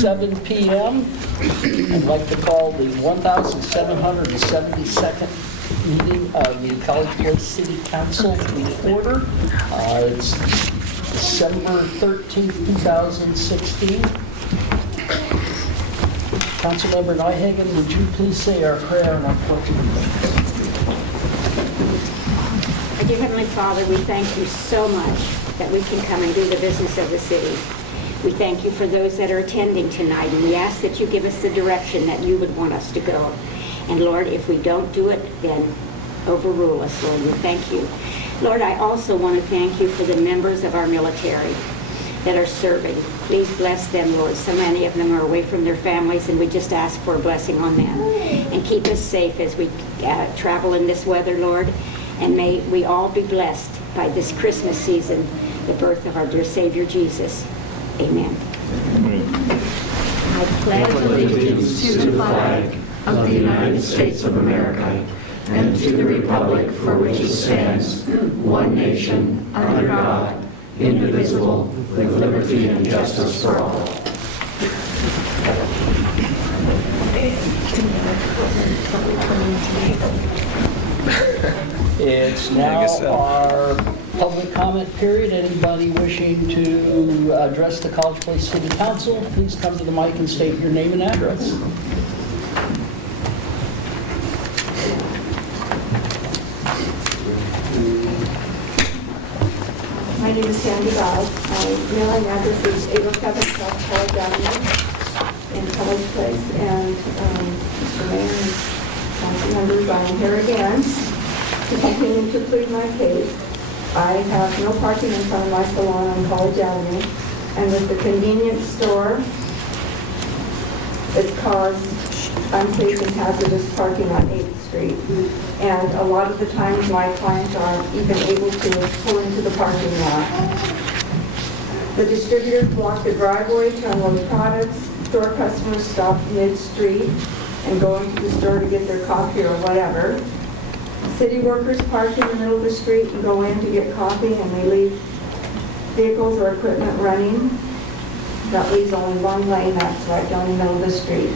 7 p.m. I'd like to call the 1,772nd meeting of the College Place City Council to order. It's December 13th, 2016. Councilmember Nyhagen, would you please say our prayer and our pledge of allegiance? Our dear Heavenly Father, we thank you so much that we can come and do the business of the city. We thank you for those that are attending tonight, and we ask that you give us the direction that you would want us to go. And Lord, if we don't do it, then overrule us, Lord. We thank you. Lord, I also want to thank you for the members of our military that are serving. Please bless them, Lord. So many of them are away from their families, and we just ask for a blessing on them. And keep us safe as we travel in this weather, Lord. And may we all be blessed by this Christmas season, the birth of our dear Savior Jesus. Amen. I pledge allegiance to the flag of the United States of America and to the republic for which it stands, one nation, under God, indivisible, with liberty and justice for all. It's now our public comment period. Anybody wishing to address the College Place City Council, please come to the mic and state your name and address. My name is Sandy Bob. My mailing address is 807 South College Avenue in College Place. And Mr. Mayor and council members, I am here again to continue to plead my case. I have no parking in front of my salon on College Avenue, and with the convenience store, it's caused unsafe and hazardous parking on 8th Street. And a lot of the times my clients aren't even able to pull into the parking lot. The distributors block the driveway to unload products. Store customers stop mid-street and go into the store to get their coffee or whatever. City workers park in the middle of the street and go in to get coffee, and they leave vehicles or equipment running. That leaves only one lane that's right down the middle of the street.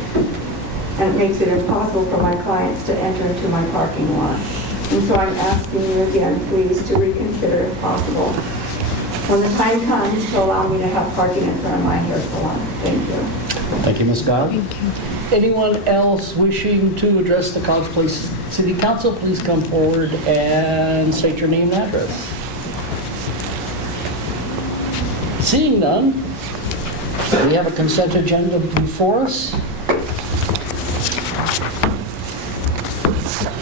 And it makes it impossible for my clients to enter into my parking lot. And so I'm asking you again, please, to reconsider if possible, when the time comes, to allow me to have parking in front of my hair salon. Thank you. Thank you, Ms. Guile. Thank you. Anyone else wishing to address the College Place City Council, please come forward and state your name and address. Seeing none, we have a consent agenda before us.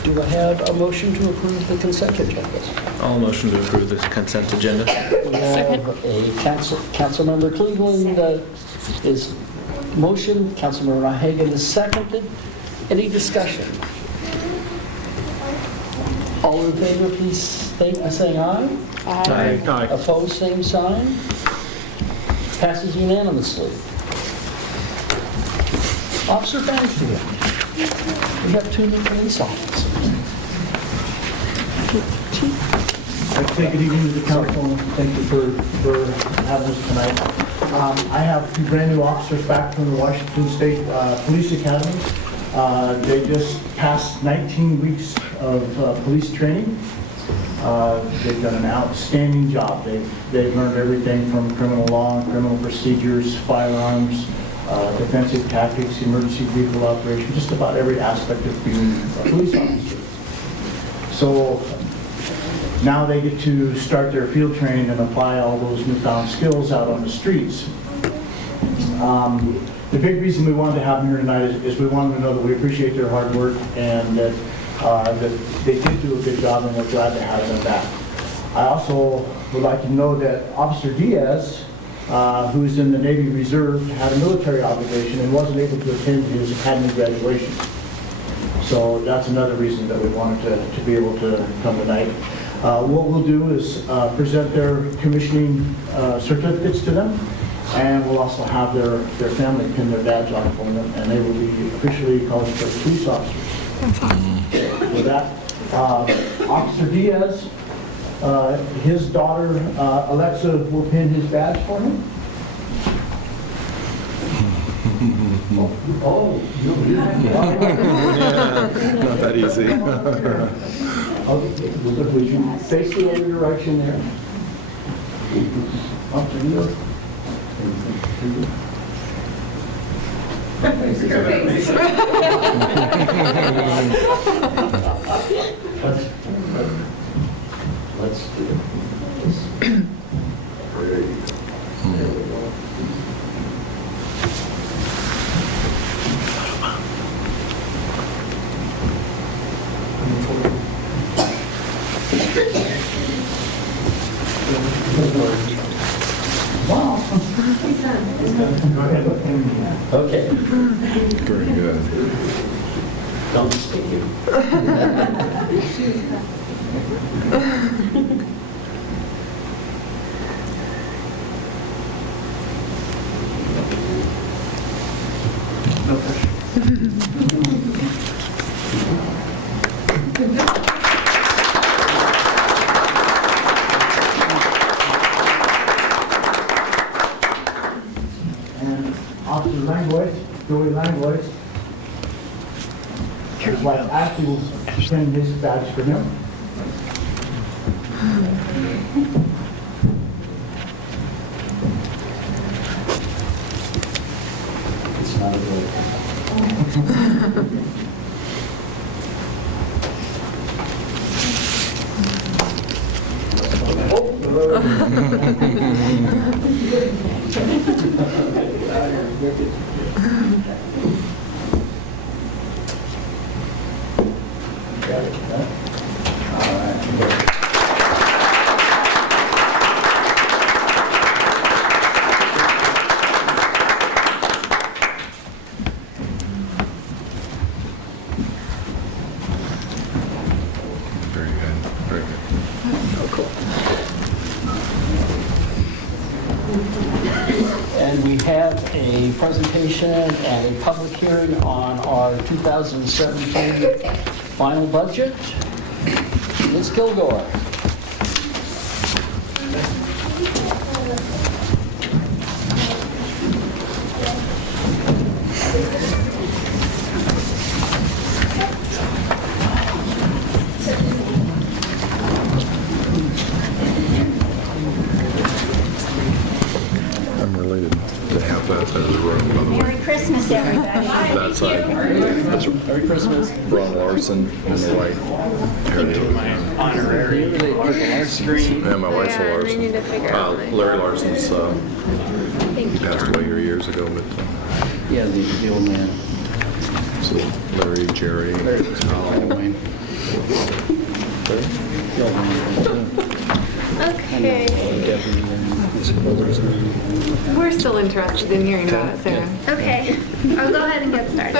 Do I have a motion to approve the consent agenda? I'll motion to approve the consent agenda. We have a Councilmember Cleveland is motion, Councilmember Nyhagen is seconded. Any discussion? All in favor, please state by saying aye. Aye. Opposed, same sign. Passes unanimously. Officer Banfield, we have 2 new police officers. I'd say good evening to the council, and thank you for having us tonight. I have 2 brand new officers back from the Washington State Police Academy. They just passed 19 weeks of police training. They've done an outstanding job. They've learned everything from criminal law and criminal procedures, firearms, defensive tactics, emergency vehicle operation, just about every aspect of being a police officer. So now they get to start their field training and apply all those newfound skills out on the streets. The big reason we wanted to have them here tonight is we wanted to know that we appreciate their hard work and that they did do a good job, and we're glad to have them back. I also would like to know that Officer Diaz, who's in the Navy Reserve, had a military obligation and wasn't able to attend his academy graduation. So that's another reason that we wanted to be able to come tonight. What we'll do is present their commissioning certificates to them, and we'll also have their family pin their badge on for them, and they will be officially College Place police officers. That's awesome. With that, Officer Diaz, his daughter Alexa will pin his badge for him. Oh, no, you have Not that easy. Okay, would you face the other direction there? Up to you. Let's do this. Okay. Very good. Don't stick it. And Officer Langlois, Joey Langlois. His wife Ashley will send this badge for him. It's not a vote. Got it, huh? All right. Very good. Very good. And we have a presentation and a public hearing on our 2017 final budget. Ms. Kilgore. I'm related to half that side of the room, by the way. Merry Christmas, everybody. That side. That's Merry Christmas. Ron Larson and my wife. Yeah, my wife's Yeah, Larson. they need to figure out my- Larry Larson's, he passed away here years ago, but Yeah, the old man. so Larry, Jerry, Tom. Okay. We're still interested in hearing about it, Sarah. Okay, I'll go ahead and get started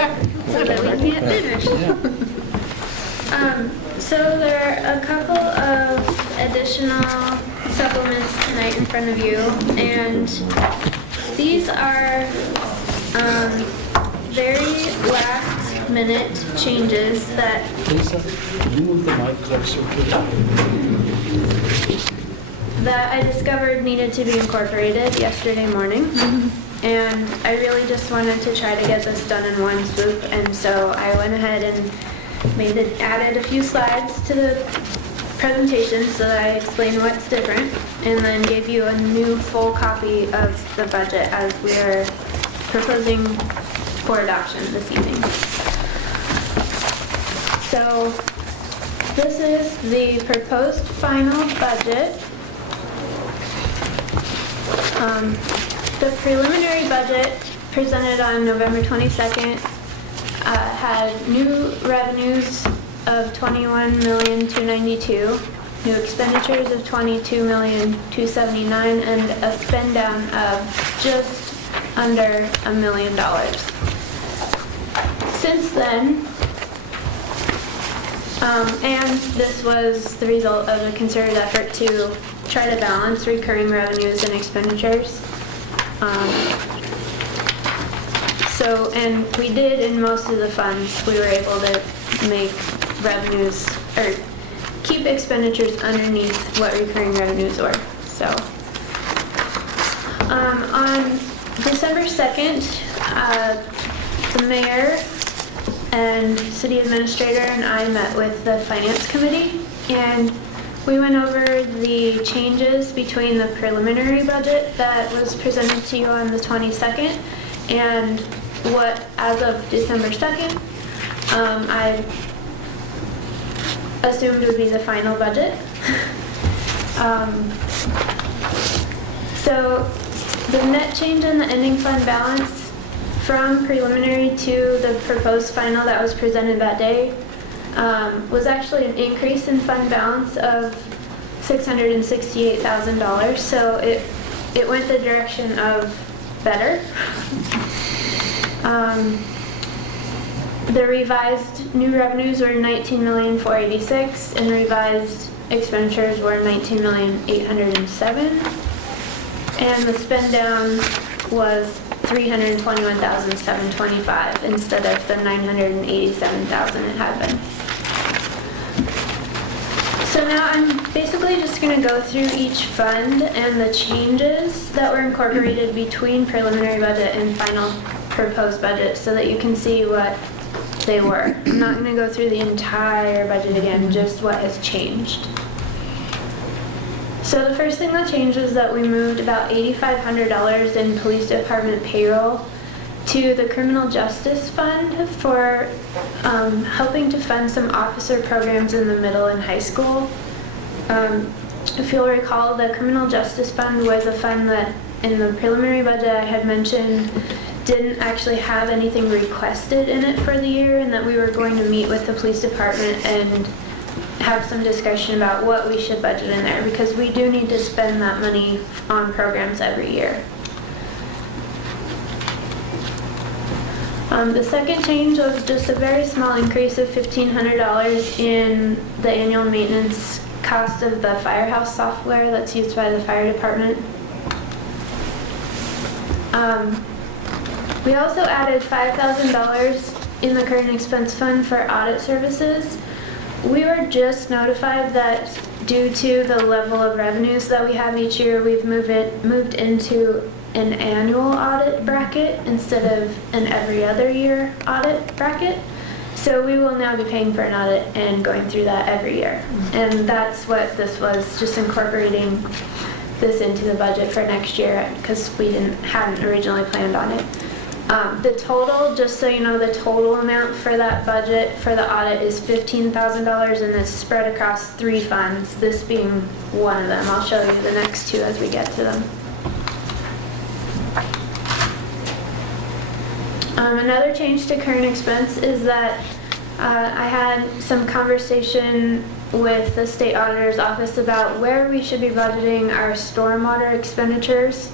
so that we can't finish. So there are a couple of additional supplements tonight in front of you, and these are very last minute changes that Lisa, can you move the mic closer, please? that I discovered needed to be incorporated yesterday morning. And I really just wanted to try to get this done in one swoop, and so I went ahead and added a few slides to the presentation so that I explain what's different, and then gave you a new full copy of the budget as we are proposing for adoption this evening. So this is the proposed final budget. The preliminary budget presented on November 22nd had new revenues of $21,292,000, new expenditures of $22,279,000, and a spend down of just under $1 million. Since then, and this was the result of a concerted effort to try to balance recurring revenues and expenditures. And we did in most of the funds, we were able to make revenues, or keep expenditures underneath what recurring revenues were, so. On December 2nd, the mayor and city administrator and I met with the finance committee, and we went over the changes between the preliminary budget that was presented to you on the 22nd and what, as of December 2nd, I assumed would be the final budget. So the net change in the ending fund balance from preliminary to the proposed final that was presented that day was actually an increase in fund balance of $668,000. So it went the direction of better. The revised new revenues were $19,486,000 and revised expenditures were $19,807,000. And the spend down was $321,725 instead of the $987,000 it had been. So now I'm basically just going to go through each fund and the changes that were incorporated between preliminary budget and final proposed budget so that you can see what they were. I'm not going to go through the entire budget again, just what has changed. So the first thing that changed is that we moved about $8,500 in police department payroll to the criminal justice fund for helping to fund some officer programs in the middle and high school. If you'll recall, the criminal justice fund was a fund that in the preliminary budget I had mentioned didn't actually have anything requested in it for the year, and that we were going to meet with the police department and have some discussion about what we should budget in there, because we do need to spend that money on programs every year. The second change was just a very small increase of $1,500 in the annual maintenance cost of the firehouse software that's used by the fire department. We also added $5,000 in the current expense fund for audit services. We were just notified that due to the level of revenues that we have each year, we've moved into an annual audit bracket instead of an every other year audit bracket. So we will now be paying for an audit and going through that every year. And that's what this was, just incorporating this into the budget for next year because we hadn't originally planned on it. The total, just so you know, the total amount for that budget for the audit is $15,000, and it's spread across 3 funds, this being one of them. I'll show you the next 2 as we get to them. Another change to current expense is that I had some conversation with the state auditor's office about where we should be budgeting our stormwater expenditures.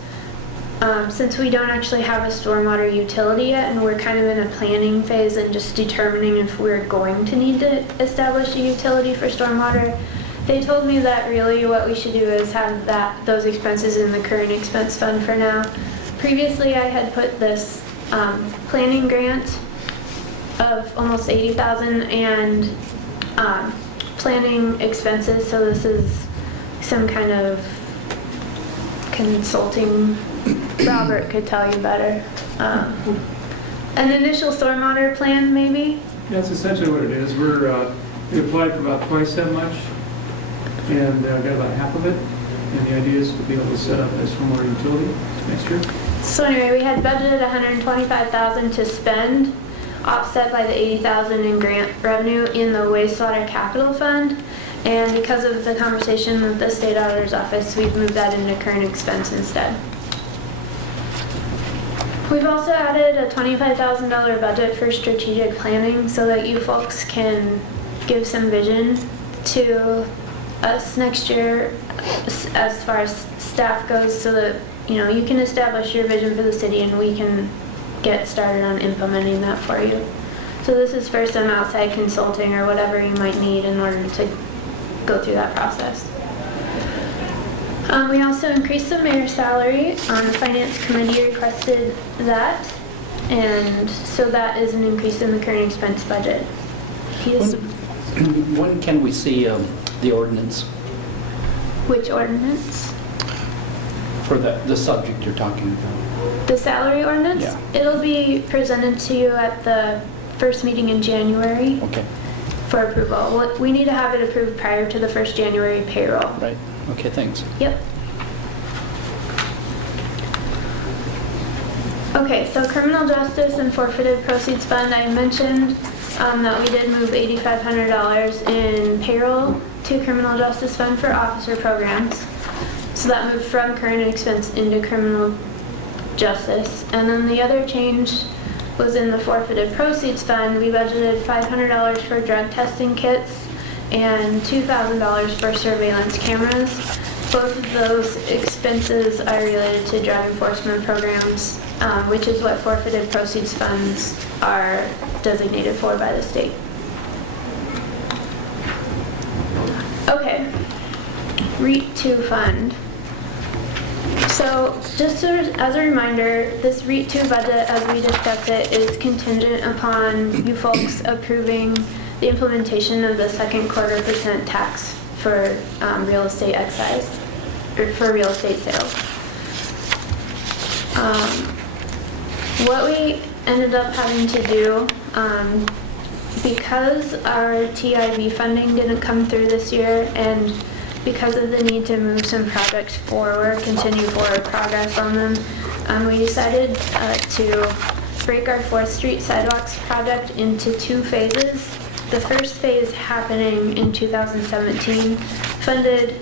Since we don't actually have a stormwater utility yet, and we're kind of in a planning phase and just determining if we're going to need to establish a utility for stormwater, they told me that really what we should do is have those expenses in the current expense fund for now. Previously, I had put this planning grant of almost $80,000 and planning expenses, so this is some kind of consulting. Robert could tell you better. An initial stormwater plan, maybe? That's essentially what it is. We applied for about twice that much and got about half of it. And the idea is to be able to set up a stormwater utility next year. So anyway, we had budgeted $125,000 to spend, offset by the $80,000 in grant revenue in the wastewater capital fund. And because of the conversation with the state auditor's office, we've moved that into current expense instead. We've also added a $25,000 budget for strategic planning so that you folks can give some vision to us next year as far as staff goes, so that you can establish your vision for the city and we can get started on implementing that for you. So this is for some outside consulting or whatever you might need in order to go through that process. We also increased the mayor's salary. The finance committee requested that, and so that is an increase in the current expense budget. When can we see the ordinance Which ordinance? for the subject you're talking about? The salary ordinance? Yeah. It'll be presented to you at the first meeting in January Okay, for approval. We need to have it approved prior to the 1st January payroll. right. Okay, thanks. Yep. Okay, so criminal justice and forfeited proceeds fund, I mentioned that we did move $8,500 in payroll to criminal justice fund for officer programs. So that moved from current expense into criminal justice. And then the other change was in the forfeited proceeds fund. We budgeted $500 for drug testing kits and $2,000 for surveillance cameras. Both of those expenses are related to drug enforcement programs, which is what forfeited proceeds funds are designated for by the state. Okay, REAP 2 fund. So just as a reminder, this REAP 2 budget, as we discussed it, is contingent upon you folks approving the implementation of the second quarter % tax for real estate excise, or for real estate sales. What we ended up having to do, because our TIV funding didn't come through this year, and because of the need to move some projects forward, continue forward progress on them, we decided to break our 4th Street Sidewalks project into 2 phases. The first phase happening in 2017, funded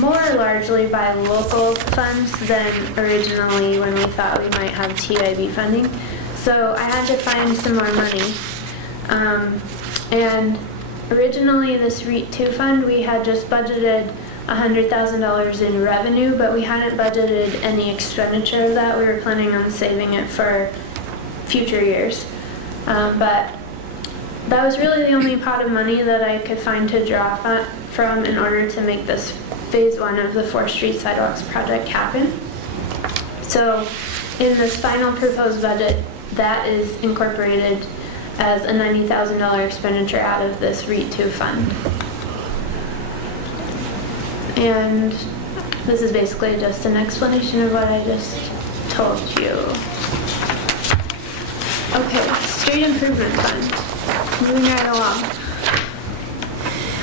more largely by local funds than originally when we thought we might have TIV funding. So I had to find some more money. And originally this REAP 2 fund, we had just budgeted $100,000 in revenue, but we hadn't budgeted any expenditure of that. We were planning on saving it for future years. But that was really the only pot of money that I could find to draw from in order to make this phase 1 of the 4th Street Sidewalks project happen. So in this final proposed budget, that is incorporated as a $90,000 expenditure out of this REAP 2 fund. And this is basically just an explanation of what I just told you. Okay, street improvement fund. Moving right along.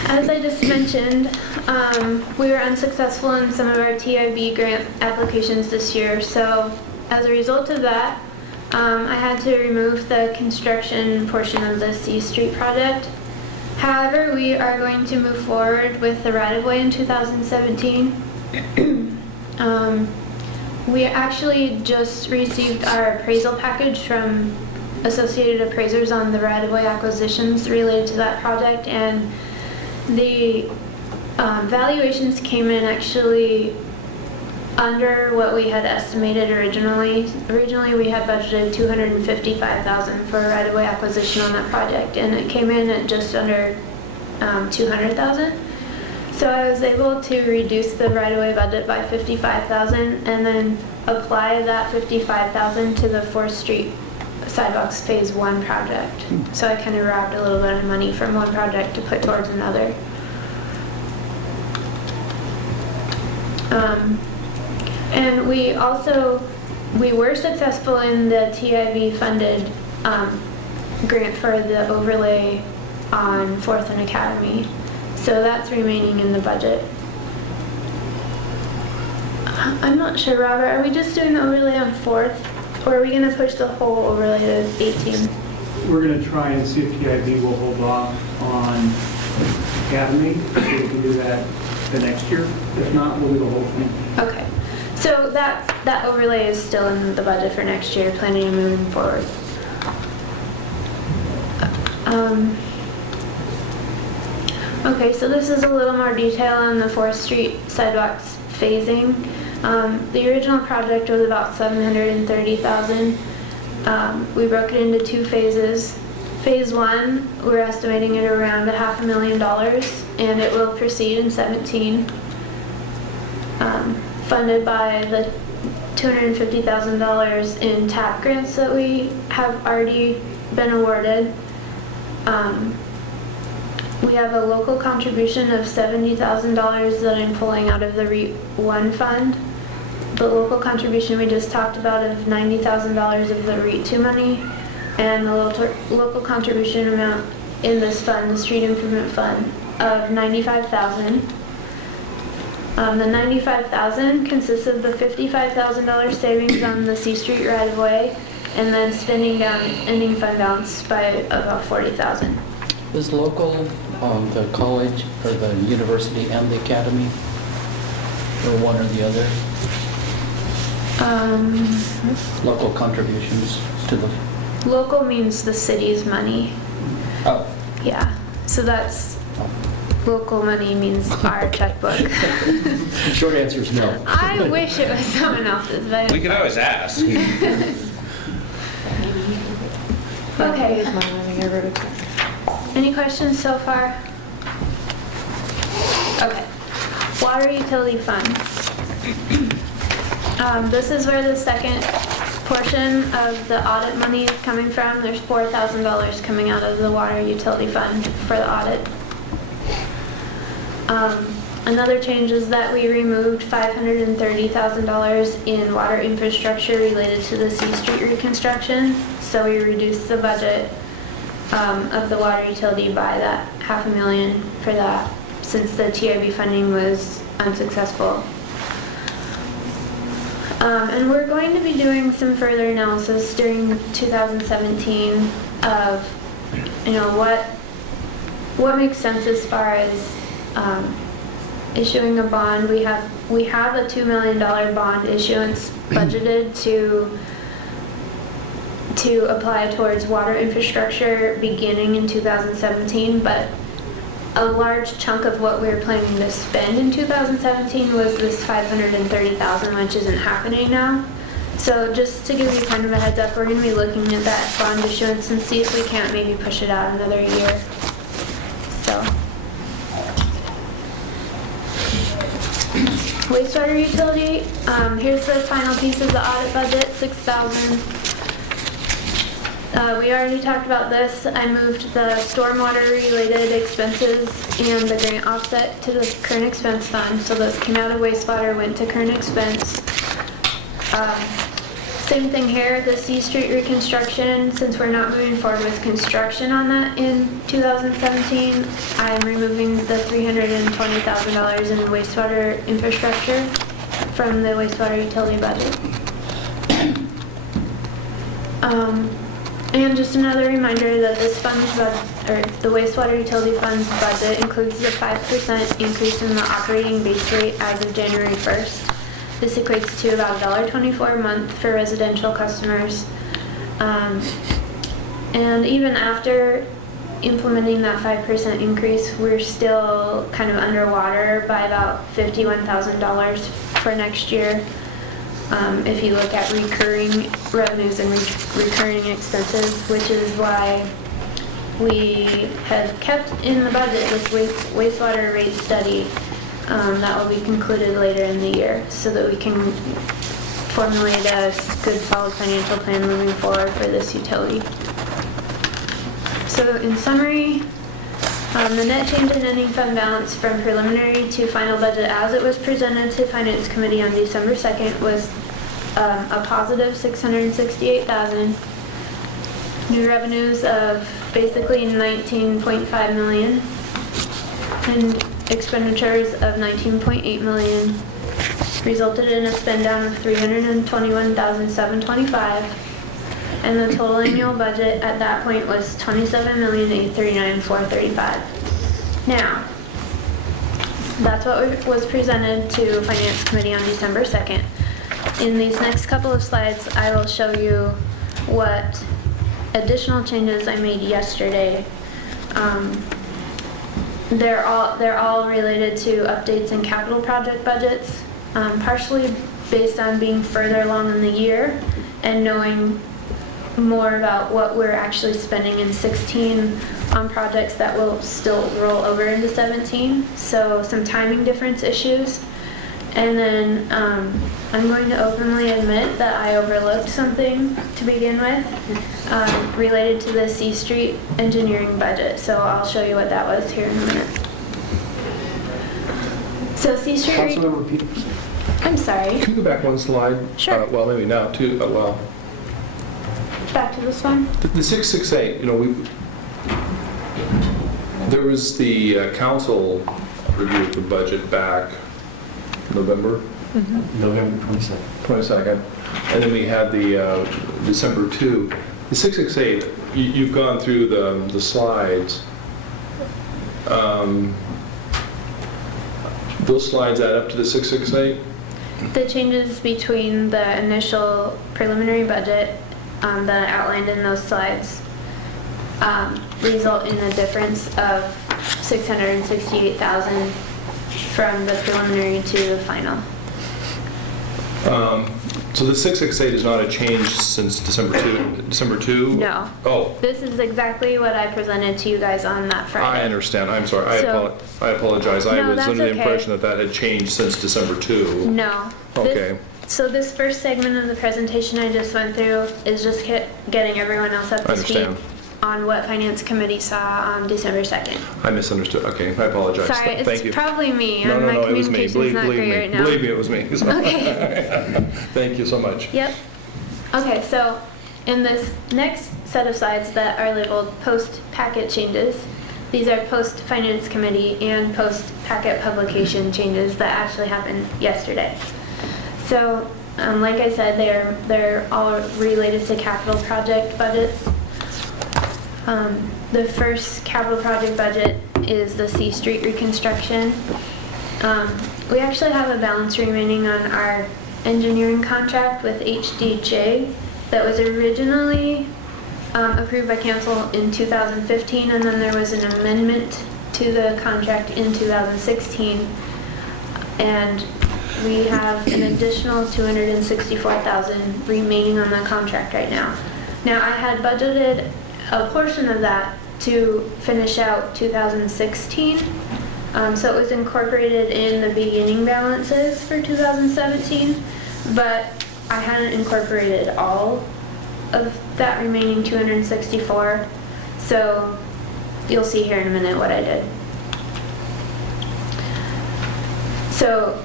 As I just mentioned, we were unsuccessful in some of our TIV grant applications this year. So as a result of that, I had to remove the construction portion of the C Street project. However, we are going to move forward with the right-of-way in 2017. We actually just received our appraisal package from Associated Appraisers on the right-of-way acquisitions related to that project, and the valuations came in actually under what we had estimated originally. Originally, we had budgeted $255,000 for right-of-way acquisition on that project, and it came in at just under $200,000. So I was able to reduce the right-of-way budget by $55,000 and then apply that $55,000 to the 4th Street Sidewalks Phase 1 project. So I kind of robbed a little bit of money from one project to put towards another. And we were successful in the TIV funded grant for the overlay on 4th and Academy. So that's remaining in the budget. I'm not sure, Robert, are we just doing the overlay on 4th? Or are we going to push the whole overlay to 18? We're going to try and see if TIV will hold off on Academy. So we can do that the next year. If not, we'll do the whole thing. Okay. So that overlay is still in the budget for next year, planning on moving forward. Okay, so this is a little more detail on the 4th Street Sidewalks phasing. The original project was about $730,000. We broke it into 2 phases. Phase 1, we're estimating it around $500,000, and it will proceed in 17. Funded by the $250,000 in TAP grants that we have already been awarded. We have a local contribution of $70,000 that I'm pulling out of the REAP 1 fund. the local contribution we just talked about of $90,000 of the REAP 2 money, and the local contribution amount in this fund, the street improvement fund, of $95,000. The $95,000 consists of the $55,000 savings on the C Street right-of-way, and then spending down ending fund balance by about $40,000. Is local the college or the university and the academy? Or one or the other? Local contributions to the, Local means the city's money. oh, Yeah, so that's, local money means our checkbook. short answer is no. I wish it was someone else's, but. We can always ask. Okay. Any questions so far? Okay. Water utility funds. This is where the second portion of the audit money is coming from. There's $4,000 coming out of the water utility fund for the audit. Another change is that we removed $530,000 in water infrastructure related to the C Street reconstruction. So we reduced the budget of the water utility by that $500,000 for that, since the TIB funding was unsuccessful. And we're going to be doing some further analysis during 2017 of, what makes sense as far as issuing a bond. We have a $2 million bond issuance budgeted to apply towards water infrastructure beginning in 2017, but a large chunk of what we were planning to spend in 2017 was this $530,000, which isn't happening now. So just to give you kind of a heads up, we're going to be looking at that bond issuance and see if we can't maybe push it out another year. So, wastewater utility. Here's the final piece of the audit budget, $6,000. We already talked about this. I moved the stormwater related expenses and the grant offset to the current expense fund. So those came out of wastewater, went to current expense. Same thing here, the C Street reconstruction. Since we're not moving forward with construction on that in 2017, I'm removing the $320,000 in wastewater infrastructure from the wastewater utility budget. And just another reminder that this fund's the wastewater utility fund's budget includes the 5% increase in the operating base rate as of January 1st. This equates to about $1.24 a month for residential customers. And even after implementing that 5% increase, we're still kind of underwater by about $51,000 for next year. If you look at recurring revenues and recurring expenses, which is why we have kept in the budget this wastewater rate study that will be concluded later in the year, so that we can formulate a good solid financial plan moving forward for this utility. So in summary, the net change in ending fund balance from preliminary to final budget as it was presented to Finance Committee on December 2nd was a positive $668,000. New revenues of basically $19.5 million and expenditures of $19.8 million resulted in a spend down of $321,725, and the total annual budget at that point was $27,839,435. Now, that's what was presented to Finance Committee on December 2nd. In these next couple of slides, I will show you what additional changes I made yesterday. They're all related to updates in capital project budgets, partially based on being further along in the year and knowing more about what we're actually spending in 16 on projects that will still roll over into 17. So some timing difference issues. And then I'm going to openly admit that I overlooked something to begin with related to the C Street engineering budget. So I'll show you what that was here in a minute. So C Street... Councilmember Peters. I'm sorry. Can you go back one slide? Sure. Well, maybe now, too. Well, Back to this one. the 668, there was the council review of the budget back November November 22nd. 22nd, and then we had the December 2. The 668, you've gone through the slides. Those slides add up to the 668? The changes between the initial preliminary budget that I outlined in those slides result in a difference of $668,000 from the preliminary to the final. So the 668 is not a change since December 2? December 2? No. Oh, This is exactly what I presented to you guys on that Friday. I understand. I'm sorry. So- I apologize. I No, was that's under the okay. impression that had changed since December 2. No. Okay. So this first segment of the presentation I just went through is just getting everyone else up I to speed understand. on what Finance Committee saw on December 2nd. I misunderstood. Okay, I apologize. Sorry, Thank it's you. probably me. No, My it was me. communication's not Believe great me. right now. Believe me, it was me. So- Okay. Thank you so much. Yep. Okay, so in this next set of slides that are labeled post-packet changes, these are post-Finance Committee and post-packet publication changes that actually happened yesterday. So, like I said, they're all related to capital project budgets. The first capital project budget is the C Street reconstruction. We actually have a balance remaining on our engineering contract with HDJ that was originally approved by council in 2015, and then there was an amendment to the contract in 2016. And we have an additional $264,000 remaining on the contract right now. Now, I had budgeted a portion of that to finish out 2016. So it was incorporated in the beginning balances for 2017, but I hadn't incorporated all of that remaining 264. So you'll see here in a minute what I did. So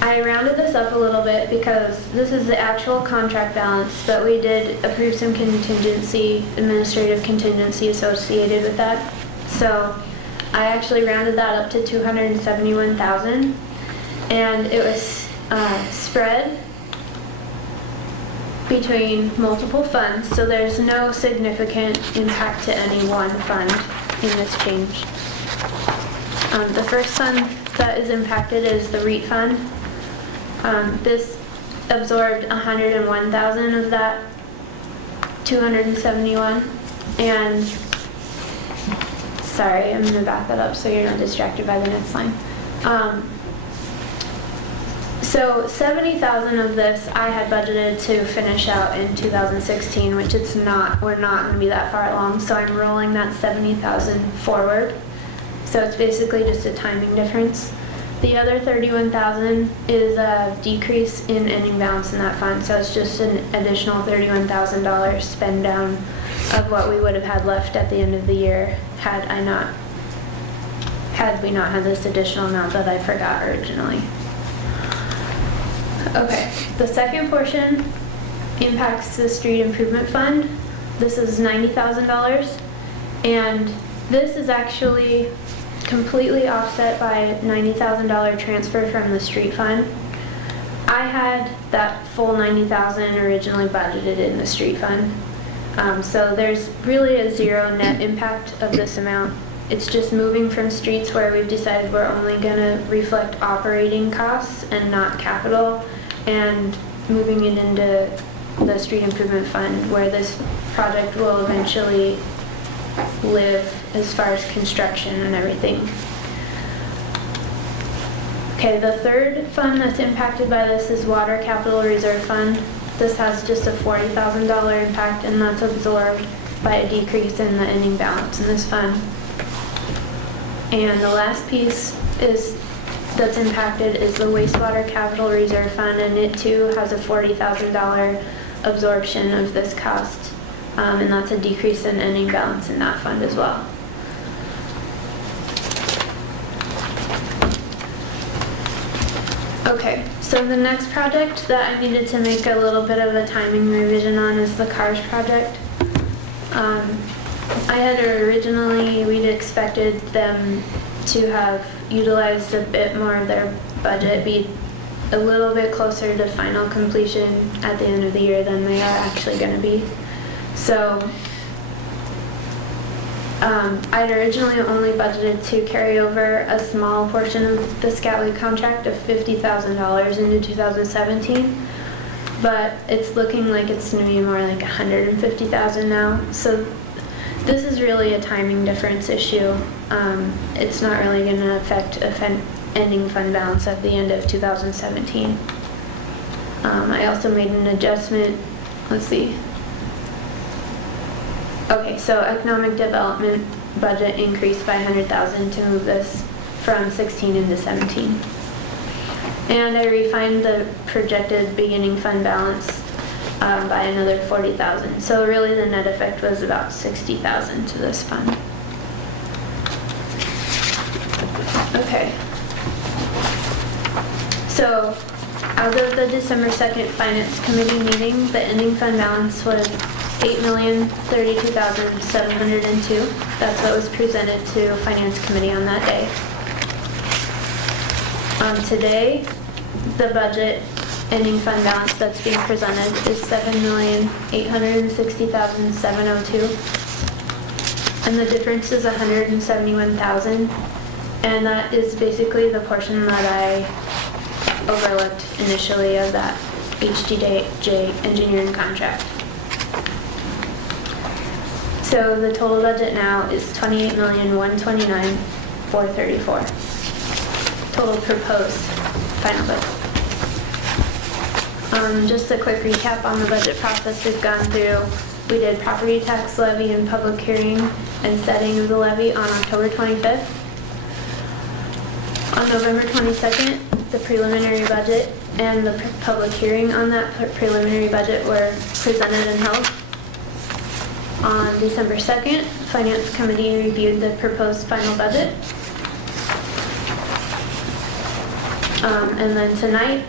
I rounded this up a little bit because this is the actual contract balance, but we did approve some contingency, administrative contingency associated with that. So I actually rounded that up to 271,000, and it was spread between multiple funds, so there's no significant impact to any one fund in this change. The first fund that is impacted is the REIT fund. This absorbed 101,000 of that 271, and sorry, I'm gonna back that up so you're not distracted by the next line. So 70,000 of this I had budgeted to finish out in 2016, which it's not, we're not gonna be that far along, so I'm rolling that 70,000 forward. So it's basically just a timing difference. The other 31,000 is a decrease in ending balance in that fund, so it's just an additional $31,000 spend down of what we would have had left at the end of the year had we not had this additional amount that I forgot originally. Okay, the second portion impacts the street improvement fund. This is $90,000, and this is actually completely offset by a $90,000 transfer from the street fund. I had that full $90,000 originally budgeted in the street fund. So there's really a zero net impact of this amount. It's just moving from streets where we've decided we're only gonna reflect operating costs and not capital, and moving it into the street improvement fund where this project will eventually live as far as construction and everything. Okay, the third fund that's impacted by this is Water Capital Reserve Fund. This has just a $40,000 impact, and that's absorbed by a decrease in the ending balance in this fund. And the last piece that's impacted is the Wastewater Capital Reserve Fund, and it too has a $40,000 absorption of this cost. And that's a decrease in ending balance in that fund as well. Okay, So the next project that I needed to make a little bit of a timing revision on is the CARS project. I had we'd expected them to have utilized a bit more of their budget, be a little bit closer to final completion at the end of the year than they are actually going to be. So I'd originally only budgeted to carry over a small portion of the Scout League contract of $50,000 into 2017, but it's looking like it's going to be more like $150,000 now. So this is really a timing difference issue. It's not really going to affect ending fund balance at the end of 2017. I also made an adjustment. Let's see. Okay, so economic development budget increased by $100,000 to move this from 16 into 17. And I refined the projected beginning fund balance by another $40,000. So really the net effect was about $60,000 to this fund. Okay. So as of the December 2nd Finance Committee meeting, the ending fund balance was $8,032,702. That's what was presented to Finance Committee on that day. Today, the budget ending fund balance that's being presented is $7,860,702. And the difference is $171,000. And that is basically the portion that I overlooked initially of that HDJ engineering contract. So the total budget now is $28,129,434. Total proposed final budget. Just a quick recap on the budget process we've gone through. We did property tax levy and public hearing and setting of the levy on October 25th. On November 22nd, the preliminary budget and the public hearing on that preliminary budget were presented and held. On December 2nd, Finance Committee reviewed the proposed final budget. And then tonight,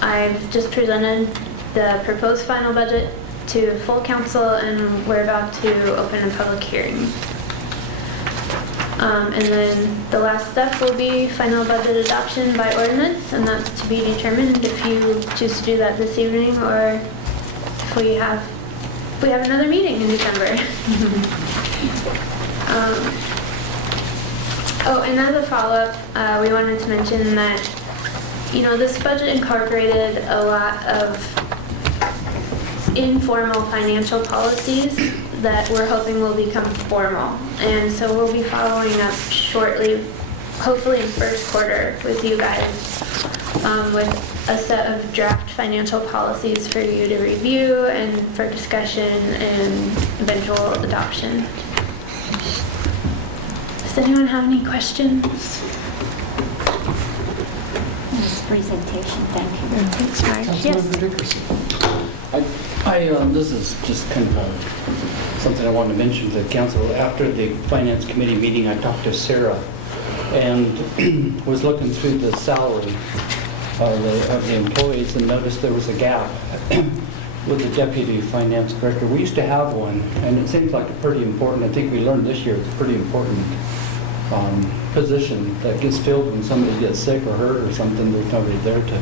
I've just presented the proposed final budget to full council, and we're about to open a public hearing. And then the last step will be final budget adoption by ordinance, and that's to be determined if you choose to do that this evening or if we have another meeting in December. And as a follow-up, we wanted to mention that, this budget incorporated a lot of informal financial policies that we're hoping will become formal. And so we'll be following up shortly, hopefully in first quarter, with you guys with a set of draft financial policies for you to review and for discussion and eventual adoption. Does anyone have any questions? Nice presentation, thank you. Thanks, Marge. Councilmember Dickerson. This is just kind of something I wanted to mention to the council. After the Finance Committee meeting, I talked to Sarah and was looking through the salary of the employees and noticed there was a gap with the Deputy Finance Director. We used to have one, and it seems like a pretty important, I think we learned this year, it's a pretty important position that gets filled when somebody gets sick or hurt or something. There's nobody there to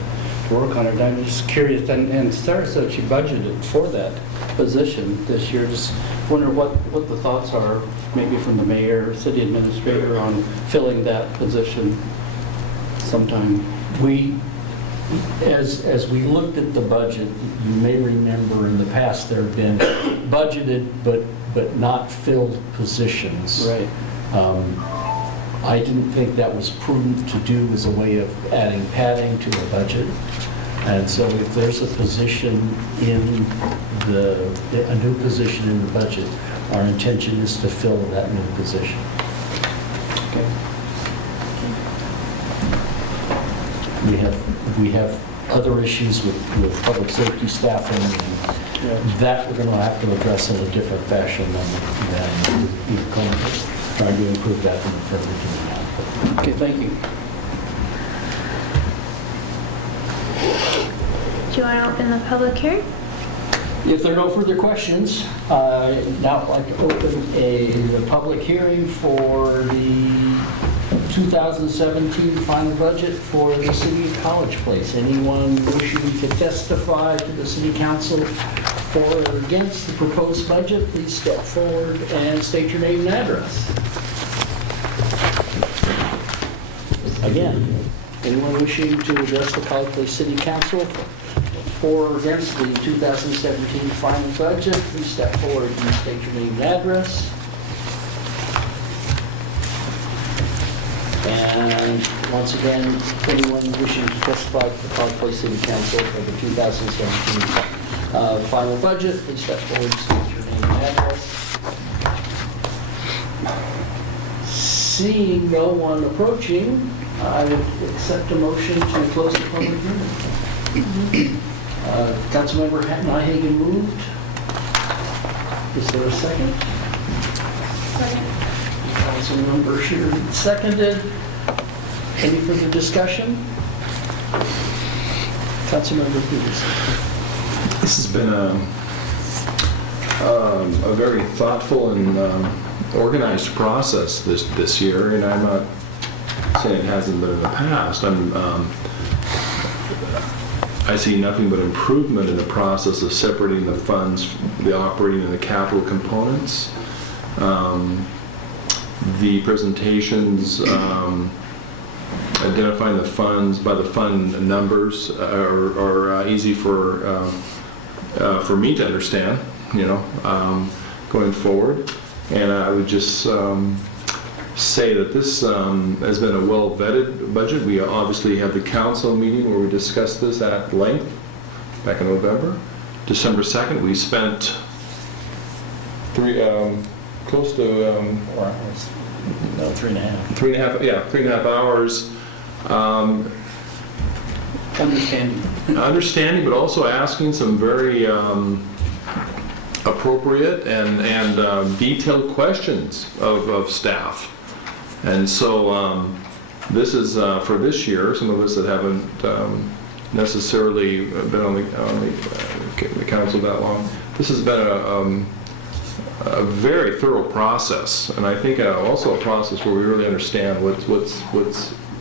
work on it. I'm just curious, and Sarah said she budgeted for that position this year. Just wonder what the thoughts are, maybe from the mayor, city administrator, on filling that position sometime. As we looked at the budget, you may remember in the past there have been budgeted but not filled positions. Right. I didn't think that was prudent to do as a way of adding padding to a budget. And so if there's a position in a new position in the budget, our intention is to fill that new position. Okay. We have other issues with public safety staffing, and that we're going to have to address in a different fashion than we're currently trying to improve that in the current doing now. Okay, thank you. Do you want to open the public hearing? If there are no further questions, now I'd like to open the public hearing for the 2017 final budget for the City of College Place. Anyone wishing to testify to the City Council for or against the proposed budget, please step forward and state your name and address. Again, anyone wishing to address the College Place City Council for or against the 2017 final budget, please step forward and state your name and address. And once again, anyone wishing to testify to the College Place City Council for the 2017 final budget, please step forward and state your name and address. Seeing no one approaching, I would accept a motion to close the public hearing. Councilmember Nyhagen moved. Is there a second? Second. Councilmember Sheeran seconded. Any further discussion? Councilmember Peterson. This has been a very thoughtful and organized process this year, and I'm not saying it hasn't been in the past. I see nothing but improvement in the process of separating the funds, the operating and the capital components. The presentations identifying the funds by the fund numbers are easy for me to understand, going forward. And I would just say that this has been a well-vetted budget. We obviously have the council meeting where we discussed this at length back in November. December 2nd, we spent close to 3.5 hours understanding, but also asking some very appropriate and detailed questions of staff. And so this is for this year. Some of us that haven't necessarily been on the council that long, this has been a very thorough process, and I think also a process where we really understand what's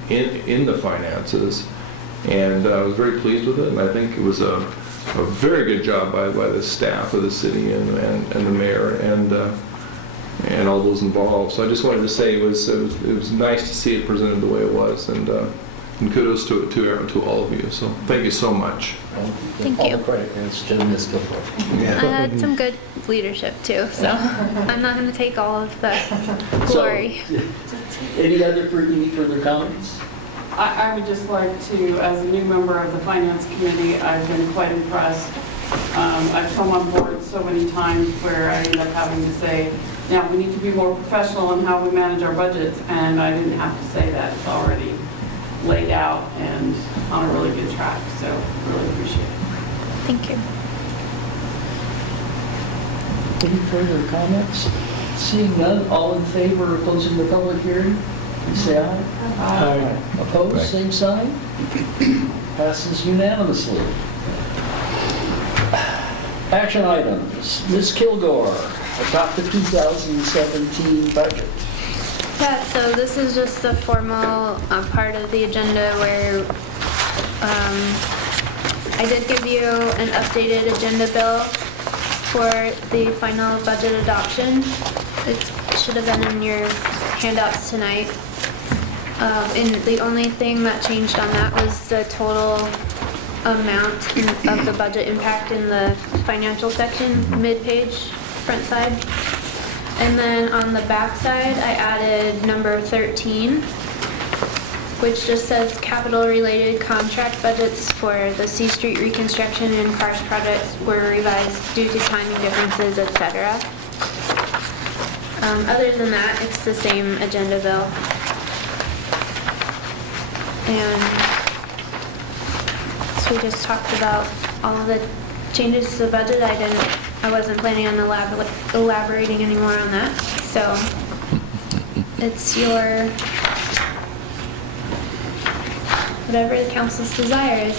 in the finances. And I was very pleased with it, and I think it was a very good job by the staff of the city and the mayor and all those involved. So I just wanted to say it was nice to see it presented the way it was, and kudos to all of you. So thank you so much. Thank All you. the credit goes to Ms. Gilmore. I had some good leadership too, so I'm not going to take all of the glory. Any further comments? I would just like to, as a new member of the Finance Committee, I've been quite impressed. I've come on board so many times where I end up having to say, now we need to be more professional in how we manage our budgets, and I didn't have to say that. It's already laid out and on a really good track, so really appreciate it. Thank you. Any further comments? Seeing none, all in favor of closing the public hearing, please say aye. Aye. Opposed, same sign. Passes unanimously. Action items. Ms. Kilgore, adopt the 2017 budget. Yeah, so this is just the formal part of the agenda where I did give you an updated agenda bill for the final budget adoption. It should have been in your handouts tonight. And the only thing that changed on that was the total amount of the budget impact in the financial section, mid-page, front side. And then on the back side, I added number 13, which just says capital-related contract budgets for the C Street reconstruction and CARS projects were revised due to timing differences, etc. Other than that, it's the same agenda bill. And so we just talked about all of the changes to the budget. I wasn't planning on elaborating any more on that. So it's your, whatever the council's desire is.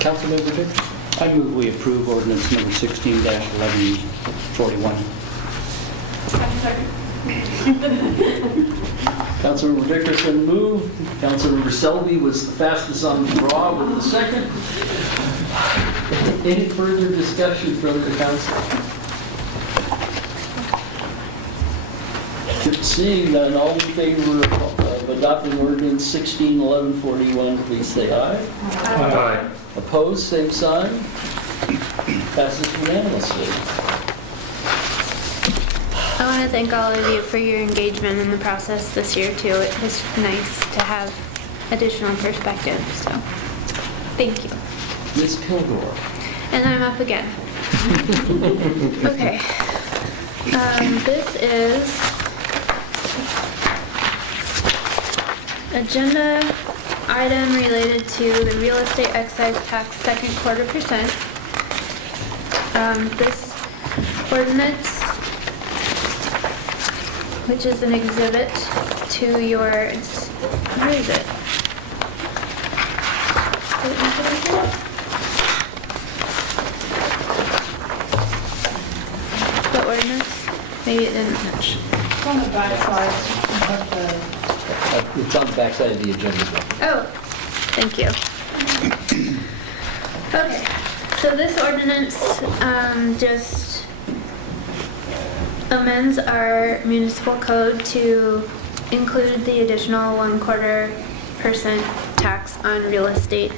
Councilmember Dickerson. I move we approve ordinance number 16-1141. Councilmember Dickerson moved. Councilmember Selby was the fastest on the draw with the second. Any further discussion from the council? Seeing none, all in favor of adopting ordinance 16-1141, please say aye. Aye. Opposed, same sign. Passes unanimously. I want to thank all of you for your engagement in the process this year too. It was nice to have additional perspective, so thank you. Ms. Kilgore. And I'm up again. Okay. This is agenda item related to the real estate excise tax second quarter percent. This ordinance, which is an exhibit to your, where is it? The ordinance? Maybe it didn't match. It's on the back side of It's on the backside of the agenda. Oh, thank you. Okay, so this ordinance just amends our municipal code to include the additional 1/4% tax on real estate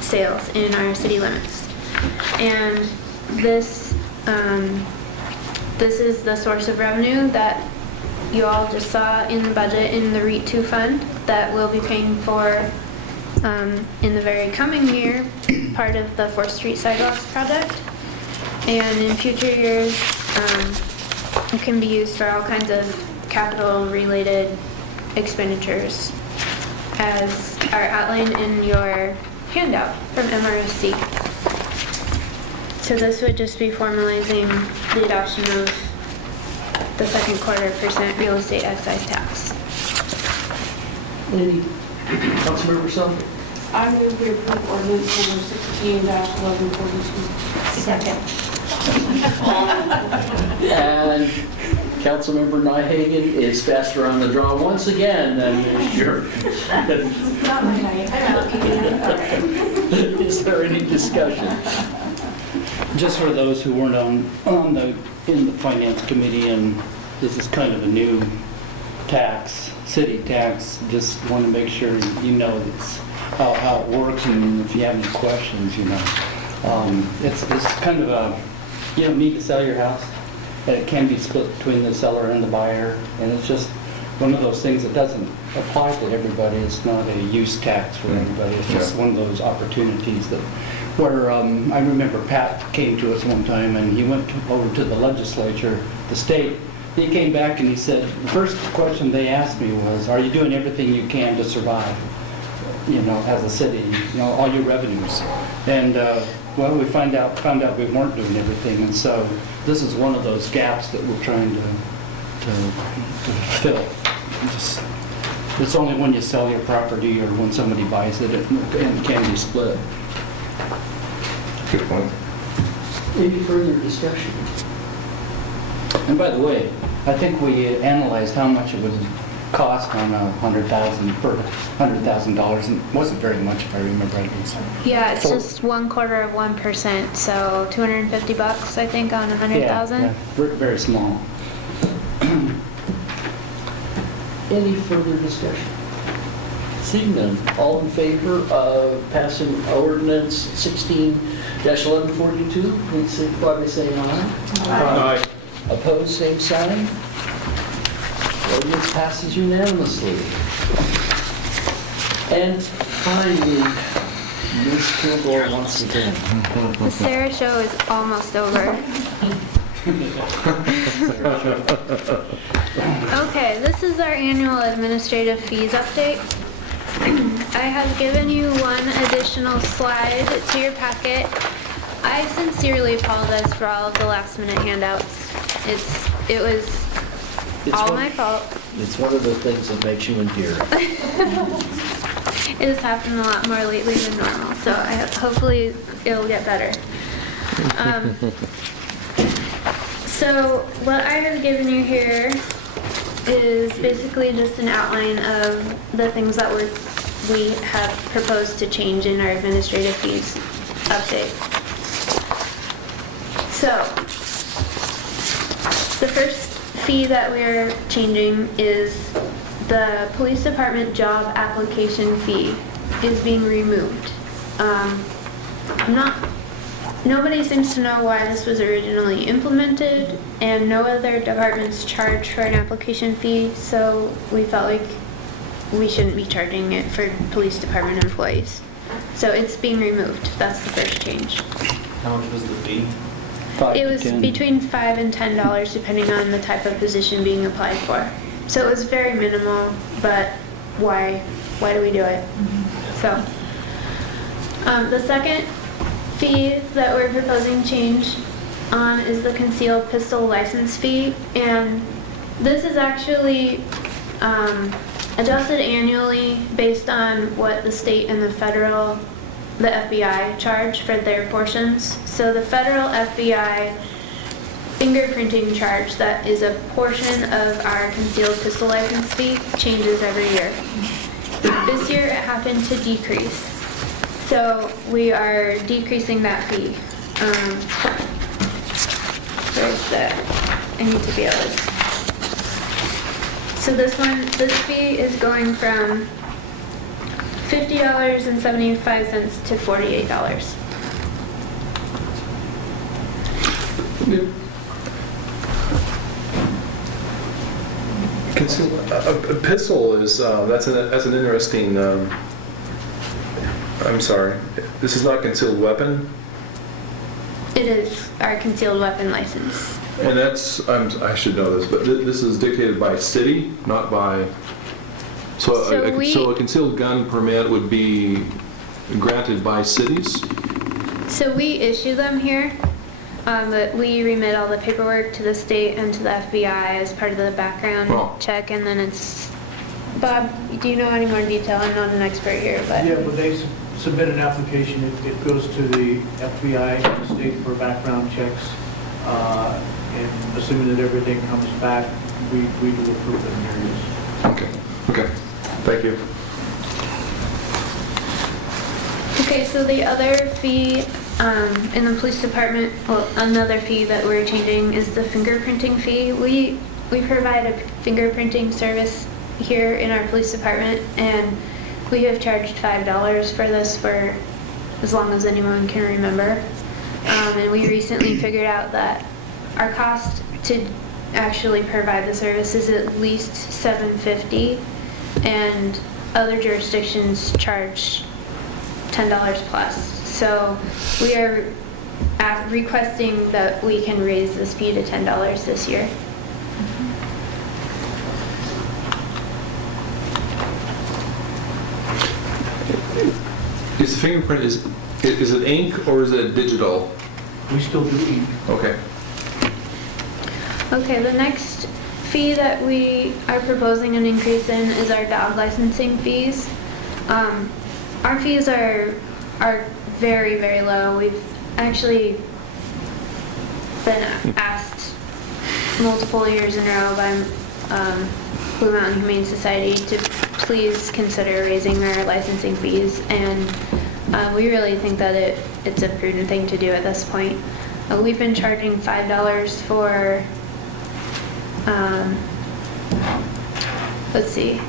sales in our city limits. And this is the source of revenue that you all just saw in the budget in the REIT 2 fund that we'll be paying for in the very coming year, part of the 4th Street Sidewalks project. And in future years, it can be used for all kinds of capital-related expenditures as are outlined in your handout from MRSC. So this would just be formalizing the adoption of the second quarter percent real estate excise tax. Any Councilmember Selby? I move we approve ordinance number 16-1142. Second. And Councilmember Nyhagen is faster on the draw once again than your. Not my night. Is there any discussion? Just for those who weren't in the finance committee, and this is kind of a new tax, city tax, just want to make sure you know it's how it works, and if you have any questions, it's kind of a, you don't need to sell your house, and it can be split between the seller and the buyer, and it's just one of those things that doesn't apply to everybody. It's not a use tax for everybody. It's just one of those opportunities that, where I remember Pat came to us one time, and he went over to the legislature, the state. He came back and he said, the first question they asked me was, are you doing everything you can to survive, as a city, all your revenues? And well, we found out we weren't doing everything, and so this is one of those gaps that we're trying to fill. It's only when you sell your property or when somebody buys it, it can be split. Good point. Any further discussion? And by the way, I think we analyzed how much it would cost on $100,000, and it wasn't very much if I remember right. Yeah, it's just 1/4%, so $250 I think on 100,000. Yeah, very small. Any further discussion? Seeing none, all in favor of passing ordinance 16-1142, please signify by saying aye. Aye. Opposed, same sign. Ordinance passes unanimously. And finally, Ms. Kilgore once again. The Sarah show is almost over. Okay, this is our annual administrative fees update. I have given you one additional slide to your packet. I sincerely apologize for all of the last minute handouts. It was all my fault. It's one of the things that makes you endearing. It has happened a lot more lately than normal, so hopefully it'll get better. So what I have given you here is basically just an outline of the things that we have proposed to change in our administrative fees update. So the first fee that we're changing is the police department job application fee is being removed. Nobody seems to know why this was originally implemented, and no other departments charge for an application fee, so we felt like we shouldn't be charging it for police department employees. So it's being removed. That's the first change. How much was the fee? 5 It to was 10. between $5 and $10 depending on the type of position being applied for. So it was very minimal, but why do we do it? So, the second fee that we're proposing change on is the concealed pistol license fee, and this is actually adjusted annually based on what the state and the federal, the FBI charge for their portions. So the federal FBI fingerprinting charge that is a portion of our concealed pistol license fee changes every year. This year it happened to decrease. So we are decreasing that fee. Where's that? I need to be able to. So this fee is going from $50.75 to $48. A pistol is, that's an interesting, I'm sorry, this is not concealed weapon? It is our concealed weapon license. And that's, I should know this, but this is dictated by city, not by, so a concealed gun permit would be granted by cities? So we issue them here, but we remit all the paperwork to the state and to the FBI as part of the background check, and then it's, Bob, do you know any more detail? I'm not an expert here, but. Yeah, when they submit an application, it goes to the FBI and the state for background checks. And assuming that everything comes back, we do approve them here. Okay, thank you. Okay, so the other fee in the police department, well, another fee that we're changing is the fingerprinting fee. We provide a fingerprinting service here in our police department, and we have charged $5 for this for as long as anyone can remember. And we recently figured out that our cost to actually provide the service is at least $7.50, and other jurisdictions charge $10 plus. So we are requesting that we can raise this fee to $10 this year. Is the fingerprint, is it ink or is it digital? We still do ink. Okay. Okay, the next fee that we are proposing an increase in is our dog licensing fees. Our fees are very, very low. We've actually been asked multiple years in a row by Blue Mountain Humane Society to please consider raising our licensing fees, and we really think that it's a prudent thing to do at this point. We've been charging $5 for, let's see,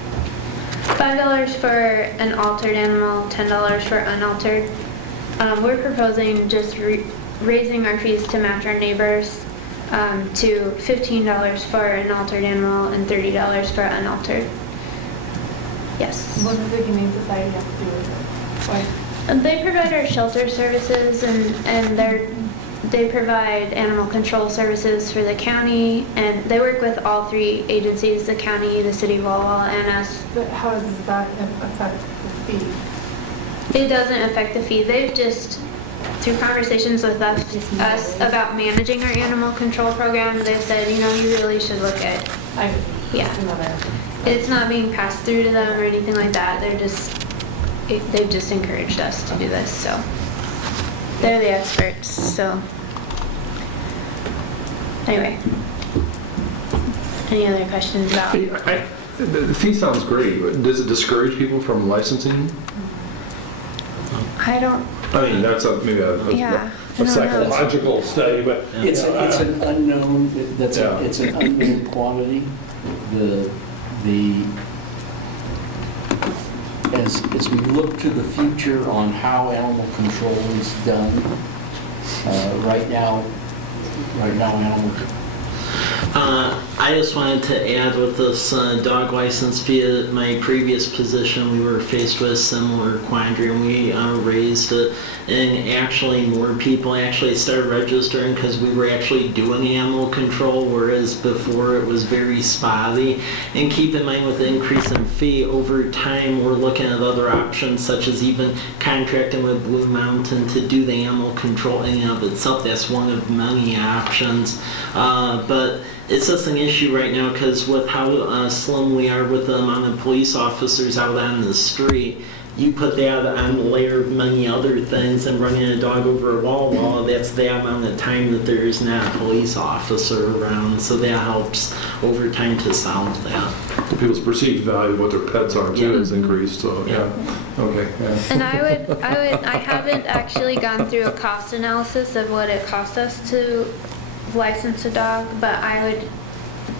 $5 for an altered animal, $10 for unaltered. We're proposing just raising our fees to match our neighbors to $15 for an altered animal and $30 for unaltered. Yes. What does the Humane Society have to do with it? Why? They provide our shelter services, and they provide animal control services for the county, and they work with all three agencies, the county, the city of Walwala, and us. But how does that affect the fee? It doesn't affect the fee. They've just, through conversations with us about managing our animal control program, they've said, you really should look at, Just another. it's not being passed through to them or anything like that. They're just they've just encouraged us to do this, so they're the experts, so. Anyway. Any other questions about? The fee sounds great, but does it discourage people from licensing? I don't, I mean, that's maybe yeah. I a don't know. psychological study, but. It's an unknown, Yeah. it's an unknown quantity. As we look to the future on how animal control is done, right now animal. I just wanted to add with this dog license fee. At my previous position, we were faced with a similar quandary, and we raised it. And actually, more people actually started registering because we were actually doing animal control, whereas before it was very spotty. And keep in mind, with the increase in fee over time, we're looking at other options, such as even contracting with Blue Mountain to do the animal control in and of itself. That's one of many options, but it's just an issue right now because with how slim we are with the amount of police officers out on the street, you put that on the layer of many other things, and running a dog over a wall, well, that's the amount of time that there is not a police officer around, so that helps over time to solve that. People's perceived value of what their pets are too has increased, so yeah. Okay. Yeah. And I haven't actually gone through a cost analysis of what it costs us to license a dog, but I would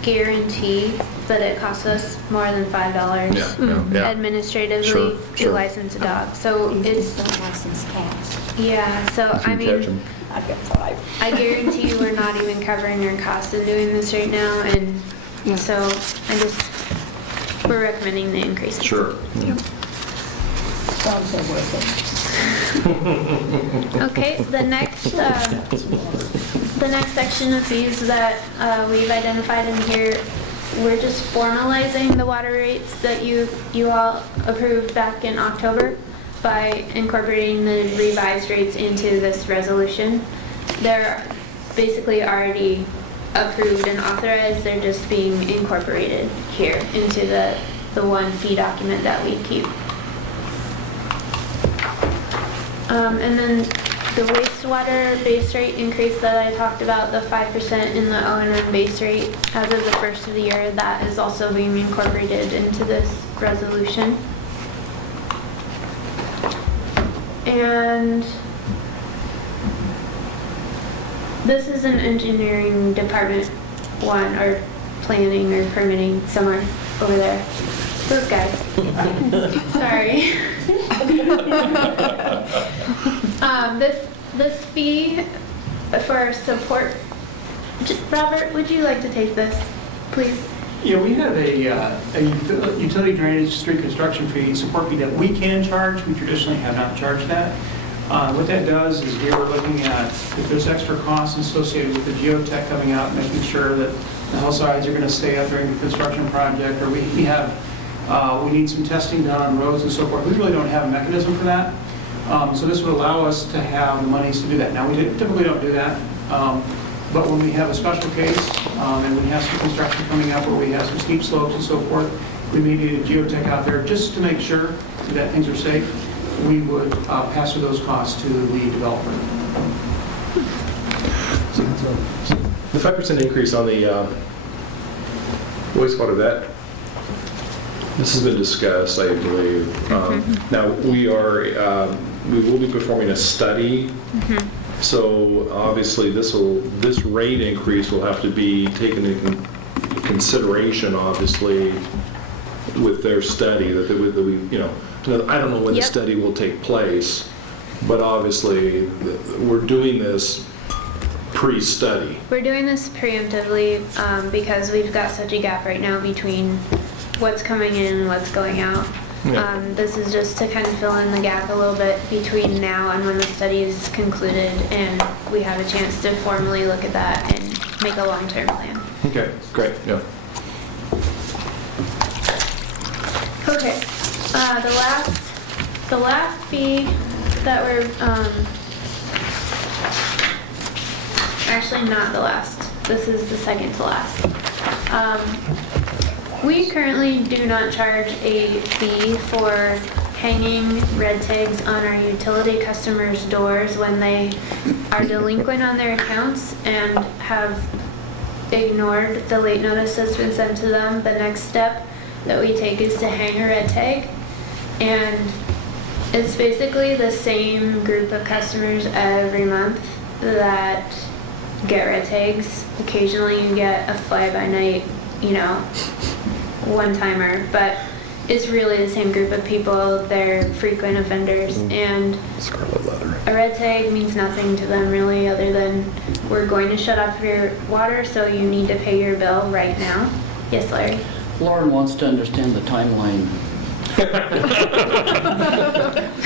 guarantee that it costs us more than $5 administratively to license a dog. So it's Don't license cats. yeah. So I mean, I've got 5. I guarantee you we're not even covering your costs in doing this right now, and so we're recommending the increase. Sure. Dogs are worth Okay, the next section of fees that we've identified in here, we're just formalizing the water rates that you all approved back in October by incorporating the revised rates into this resolution. They're basically already approved and authorized, they're just being incorporated here into the one fee document that we keep. And then the wastewater base rate increase that I talked about, the 5% in the O&M base rate as of the first of the year, that is also being incorporated into this resolution. And this is an engineering department one, or planning or permitting somewhere over there. Those guys. Sorry. This fee for support. Robert, would you like to take this, please? Yeah, we have a utility drainage street construction fee, support fee that we can charge. We traditionally have not charged that. What that does is we were looking at if there's extra costs associated with the geotech coming out, making sure that the hillsides are going to stay up during the construction project, or we need some testing done on roads and so forth. We really don't have a mechanism for that. So this would allow us to have the monies to do that. Now, we typically don't do that, but when we have a special case and we have some construction coming up where we have some steep slopes and so forth, we may need a geotech out there just to make sure that things are safe. We would pass through those costs to the developer. The 5% increase on the wastewater, this has been discussed, I believe. Now, we will be performing a study. So obviously, this rate increase will have to be taken into consideration, obviously, with their study that I don't know when the study will take place, but obviously we're doing this pre-study. We're doing this preemptively because we've got such a gap right now between what's coming in and what's going out. Yeah. This is just to kind of fill in the gap a little bit between now and when the study is concluded and we have a chance to formally look at that and make a long-term plan. Okay, great. Yeah. Okay, the last fee that we're, actually not the last, this is the second to last. We currently do not charge a fee for hanging red tags on our utility customers' doors when they are delinquent on their accounts and have ignored the late notice that's been sent to them. The next step that we take is to hang a red tag. And it's basically the same group of customers every month that get red tags. Occasionally you get a fly-by-night, one-timer, but it's really the same group of people. They're frequent offenders, and Scarlet letter. a red tag means nothing to them really, other than we're going to shut off your water, so you need to pay your bill right now. Yes, Larry? Lauren wants to understand the timeline.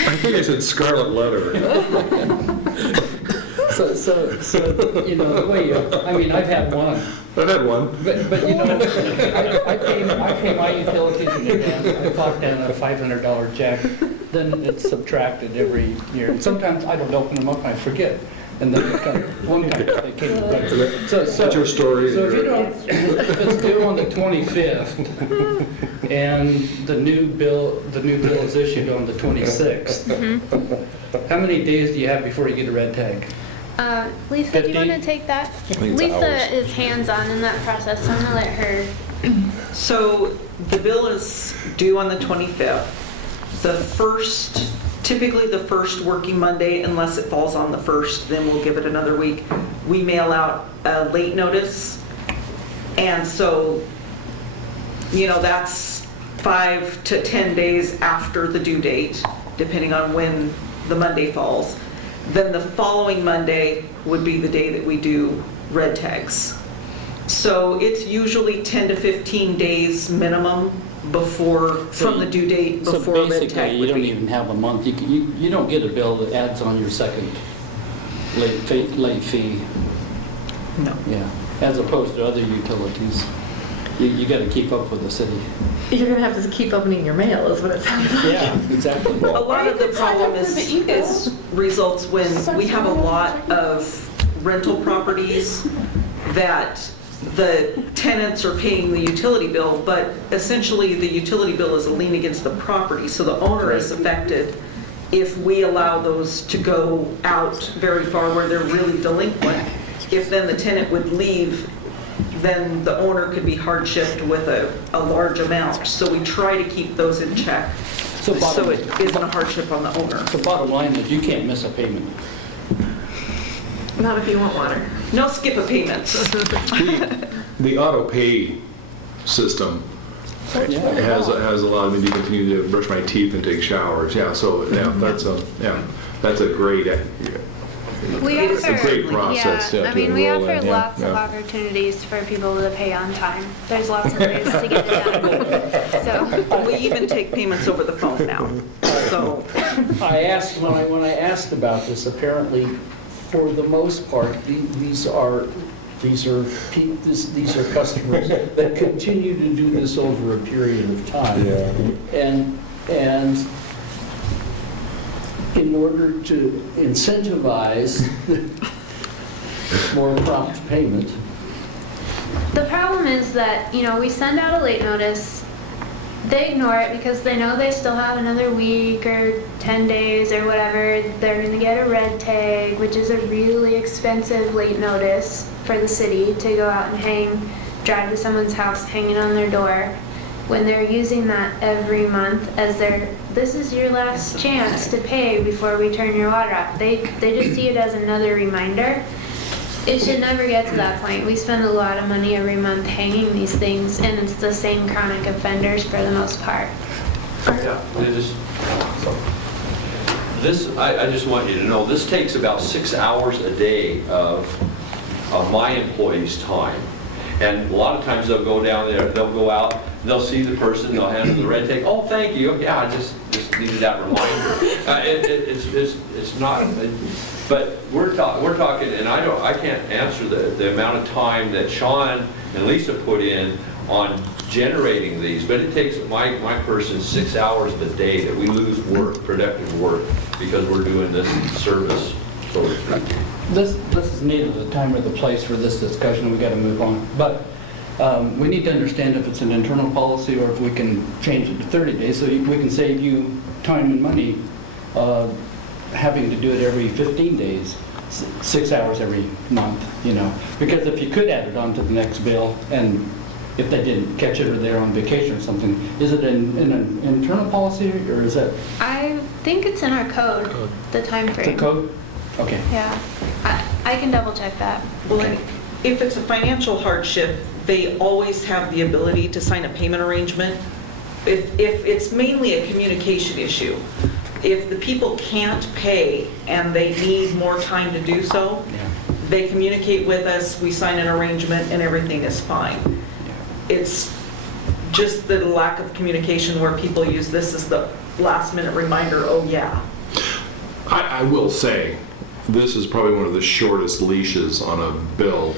I think I said scarlet letter. So, the way I've had one. I've had one. But I pay my utilities in advance. I clock down a $500 check, then it's subtracted every year. Sometimes I don't open them up and I forget. And then one time they came. That's your story. So if it's due on the 25th and the new bill is issued on the 26th, how many days do you have before you get a red tag? Lisa, do you 15? want to take that? think it's Lisa hours. is hands-on in that process, so I'm going to let her. So the bill is due on the 25th. Typically the first working Monday, unless it falls on the 1st, then we'll give it another week. We mail out a late notice. And so, that's 5 to 10 days after the due date, depending on when the Monday falls. Then the following Monday would be the day that we do red tags. So it's usually 10 to 15 days minimum from the due date before a red tag would be. So basically, you don't even have a month. You don't get a bill that adds on your second late fee. No. Yeah, as opposed to other utilities. You got to keep up with the city. You're going to have to keep opening your mail, is what it sounds like. Yeah, exactly. A lot of the problem results when we have a lot of rental properties that the tenants are paying the utility bill, but essentially the utility bill is a lien against the property, so the owner is affected if we allow those to go out very far where they're really delinquent. If then the tenant would leave, then the owner could be hardshiped with a large amount. So we try to keep those in check, so it isn't a hardship on the owner. The bottom line is you can't miss a payment. Not if you want water. No skip of payments. The auto pay system has allowed me to continue to brush my teeth and take showers. Yeah, so that's a great. It's a great process. Yeah, we offer lots of opportunities for people to pay on time. There's lots of ways to get it done. So we even take payments over the phone now. So I asked, when I asked about this, apparently, for the most part, these are customers that continue to do this over a period of time. And in order to incentivize more prompt payment. the problem is that, we send out a late notice. They ignore it because they know they still have another week or 10 days or whatever. They're going to get a red tag, which is a really expensive late notice for the city to go out and drive to someone's house, hang it on their door. When they're using that every month as this is your last chance to pay before we turn your water off. They just see it as another reminder. It should never get to that point. We spend a lot of money every month hanging these things, and it's the same chronic offenders for the most part. Yeah, I just want you to know, this takes about 6 hours a day of my employees' time. And a lot of times they'll go down there, they'll go out, they'll see the person, they'll hand them the red tag. Oh, thank you. Yeah, I just needed that reminder. It's not, but we're talking, and I can't answer the amount of time that Sean and Lisa put in on generating these, but it takes my person 6 hours a day that we lose work, productive work, because we're doing this service, so to speak. This is neither the time or the place for this discussion. We got to move on. But we need to understand if it's an internal policy or if we can change it to 30 days, so we can save you time and money having to do it every 15 days, 6 hours every month, you know. Because if you could add it on to the next bill, and if they didn't catch it or they're on vacation or something, is it in an internal policy or is that I think it's in our code, the time the frame. code? Okay. Yeah, I can double check that. Well, if it's a financial hardship, they always have the ability to sign a payment arrangement. If it's mainly a communication issue, if the people can't pay and they need more time to do so, they communicate with us, we sign an arrangement, and everything is fine. It's just the lack of communication where people use this as the last minute reminder, oh yeah. I will say, this is probably one of the shortest leashes on a bill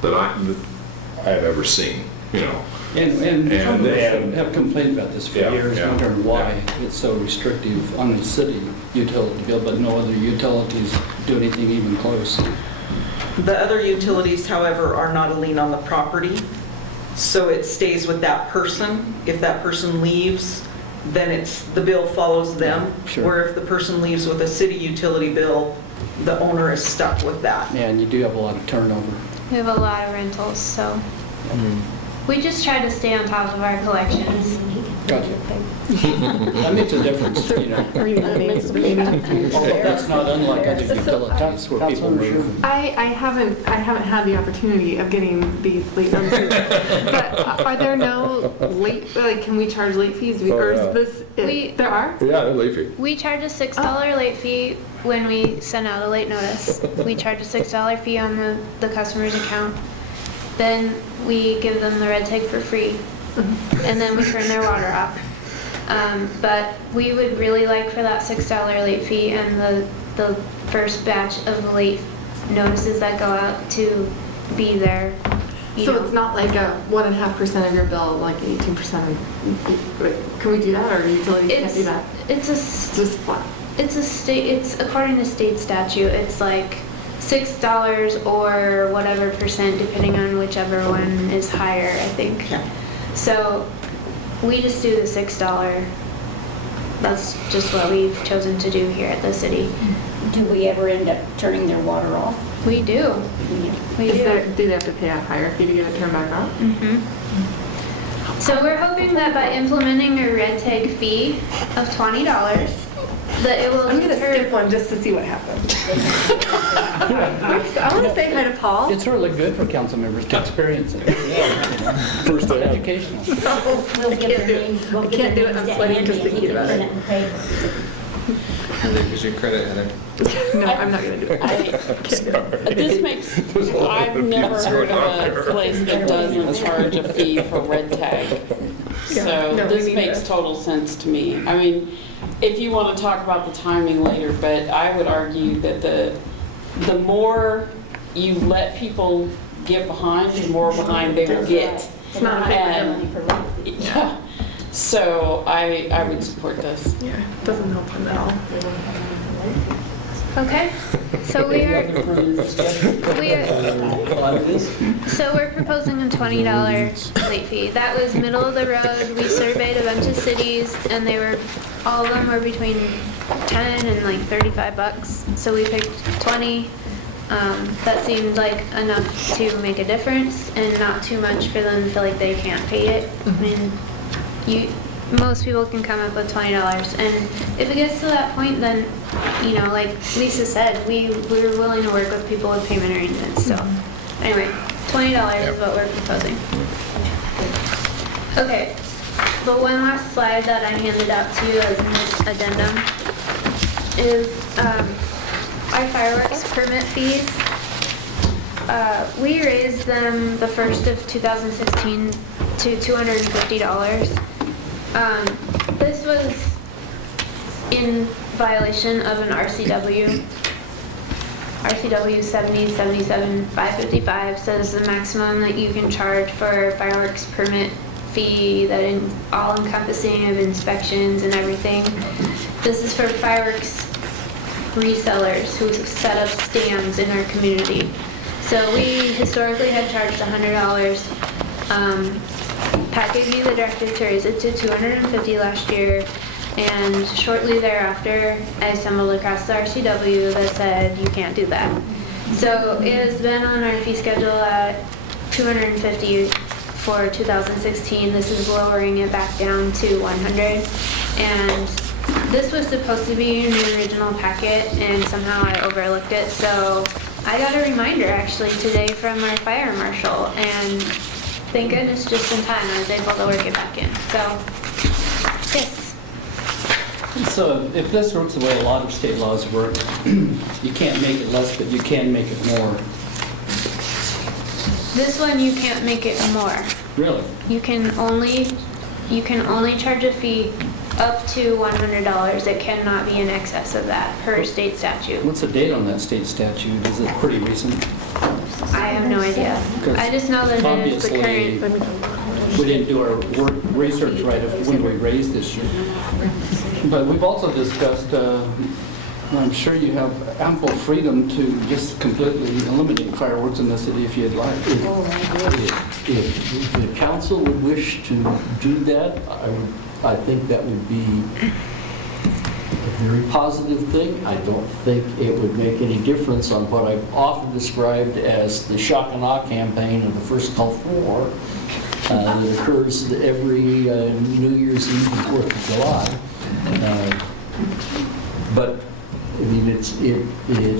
that I've ever seen, you know. And some they have complained about this for Yeah, years, yeah, wondering why it's so restrictive on the city utility bill, but no other utilities do anything even close. The other utilities, however, are not a lien on the property, so it stays with that person. If that person leaves, then the bill follows them. Sure. Where if the person leaves with a city utility bill, the owner is stuck with that. Yeah, and you do have a lot of turnover. We have a lot of rentals, so we just try to stay on top of our collections. Gotcha. That makes a difference, you know. Although that's not unlike other utilities where people move. I haven't had the opportunity of getting these late notices, but are there no late, like, can we charge late fees? Or is this, there are? Yeah, they're late fee. We charge a $6 late fee when we send out a late notice. We charge a $6 fee on the customer's account. Then we give them the red tag for free, and then we turn their water off. But we would really like for that $6 late fee and the first batch of late notices that go out to be there. So it's not like a 1.5% of your bill, like 18% of, can we do that, or utilities can't do that? It's Just flat. it's according to state statute, it's like $6 or whatever percent, depending on whichever one is higher, I think. Yeah. So we just do the $6. That's just what we've chosen to do here at the city. Do we ever end up turning their water off? We do. We do. Do they have to pay a higher fee to get it turned back on? Mm-hmm. So we're hoping that by implementing a red tag fee of $20, that it will I'm going to deter- skip one just to see what happens. I want to say hi to Paul. It's really good for council members to experience it. First educational. We'll give your name. I can't do it. I'm sweating just thinking about it. Is your credit, Heather? No, I'm not going to do it. This makes, I've never heard of a place that doesn't charge a fee for red tag. So No, we this need makes that. total sense to me. I mean, if you want to talk about the timing later, but I would argue that the more you let people get behind, the more behind they will get. It's not And, yeah, so I would support this. Yeah, it doesn't help them at all. Okay, so we're proposing a $20 late fee. That was middle of the road. We surveyed a bunch of cities, and all of them were between 10 and like $35. So we picked 20. That seemed like enough to make a difference, and not too much for them to feel like they can't pay it. I mean, most people can come up with $20, and if it gets to that point, then, you know, like Lisa said, we're willing to work with people with payment arrangements. So anyway, $20 is what we're proposing. Okay, the one last slide that I handed out to you as an addendum is our fireworks permit fees. We raised them the 1st of 2016 to $250. This was in violation of an RCW. RCW 70-77-555 says the maximum that you can charge for a fireworks permit fee, that all encompassing of inspections and everything. This is for fireworks resellers who set up stands in our community. So we historically had charged $100 Pat gave me the directive to raise it to 250 last year, and shortly thereafter, I stumbled across the RCW that said you can't do that. So it has been on our fee schedule at 250 for 2016. This is lowering it back down to 100. And this was supposed to be in the original packet, and somehow I overlooked it. So I got a reminder actually today from our fire marshal, and thank goodness just in time I was able to work it back in. So, yes. So if this works the way a lot of state laws work, you can't make it less, but you can make it more. This one you can't make it more. Really? You can only charge a fee up to $100. It cannot be in excess of that per state statute. What's the date on that state statute? Is it pretty recent? I have no idea. I just know that it is the Obviously, current. we didn't do our research right of when we raised this year. But we've also discussed, I'm sure you have ample freedom to just completely eliminate fireworks in the city if you'd like. If the council would wish to do that, I think that would be a very positive thing. I don't think it would make any difference on what I've often described as the shock and awe campaign of the First Gulf War that occurs every New Year's Eve and 4th of July. But I mean, it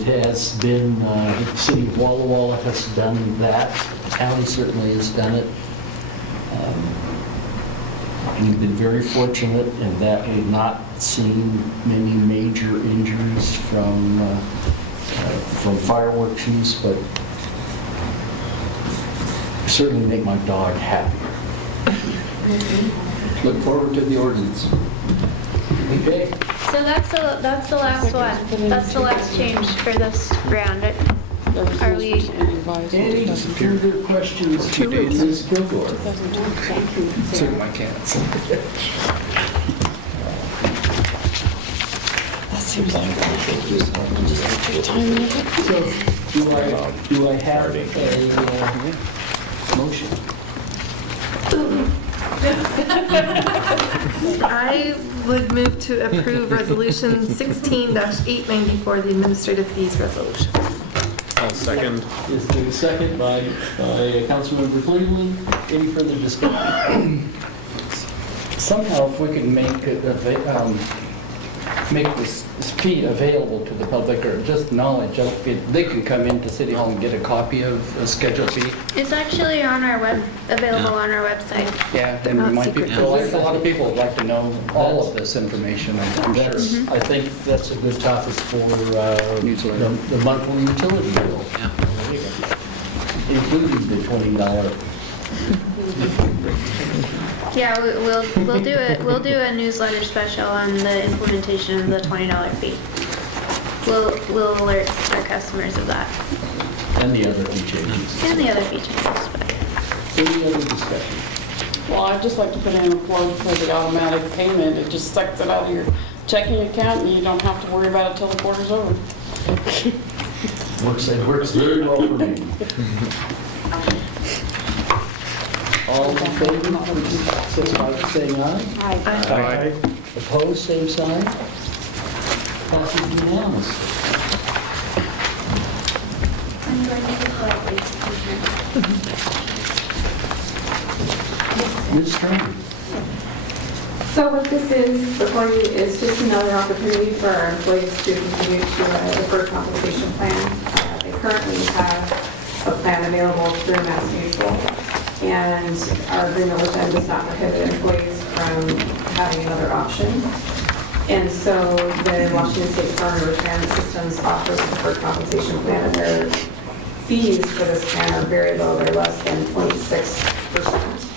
has been, the city of Walla Walla has done that. The county certainly has done it. We've been very fortunate in that we've not seen many major injuries from fireworks use, but certainly make my dog happy. Look forward to the ordinance. Okay. So that's the last one. That's the last change for this round. Are we? Any further questions to Ms. Kilgore? Certainly my cats. That seems like just take time with it. So do I have a motion? I would move to approve Resolution 16-894, the administrative fees resolution. I'll second. Is there a second by Councilmember Cleveland? Any further discussion? Somehow, if we could make this fee available to the public, or just knowledge of it, they can come into City Hall and get a copy of a schedule fee. It's actually on our available on our website. Yeah, then we might be, there's a lot of people would like to know all of this information, I'm sure. I think that's a good topic for the monthly utility bill. Including the $20. Yeah, we'll do it. We'll do a newsletter special on the implementation of the $20 fee. We'll alert our customers of that And the other fee changes. and the other fee changes. But Any other discussion? Well, I'd just like to put in a plug for the automatic payment. It just sucks it out of your checking account, and you don't have to worry about it till the quarter's over. It works very well for me. All in favor, signify by saying aye. Aye. Opposed, same sign. Passes unanimously. Ms. Turner. So what this is before you is just another opportunity for our employees to continue to defer compensation plan. They currently have a plan available through Mass Mutual, and our agreement with them does not prohibit employees from having another option. And so the Washington State Department of Retirement Systems offers a deferred compensation plan, and their fees for this plan are very low. They're less than 0.6%.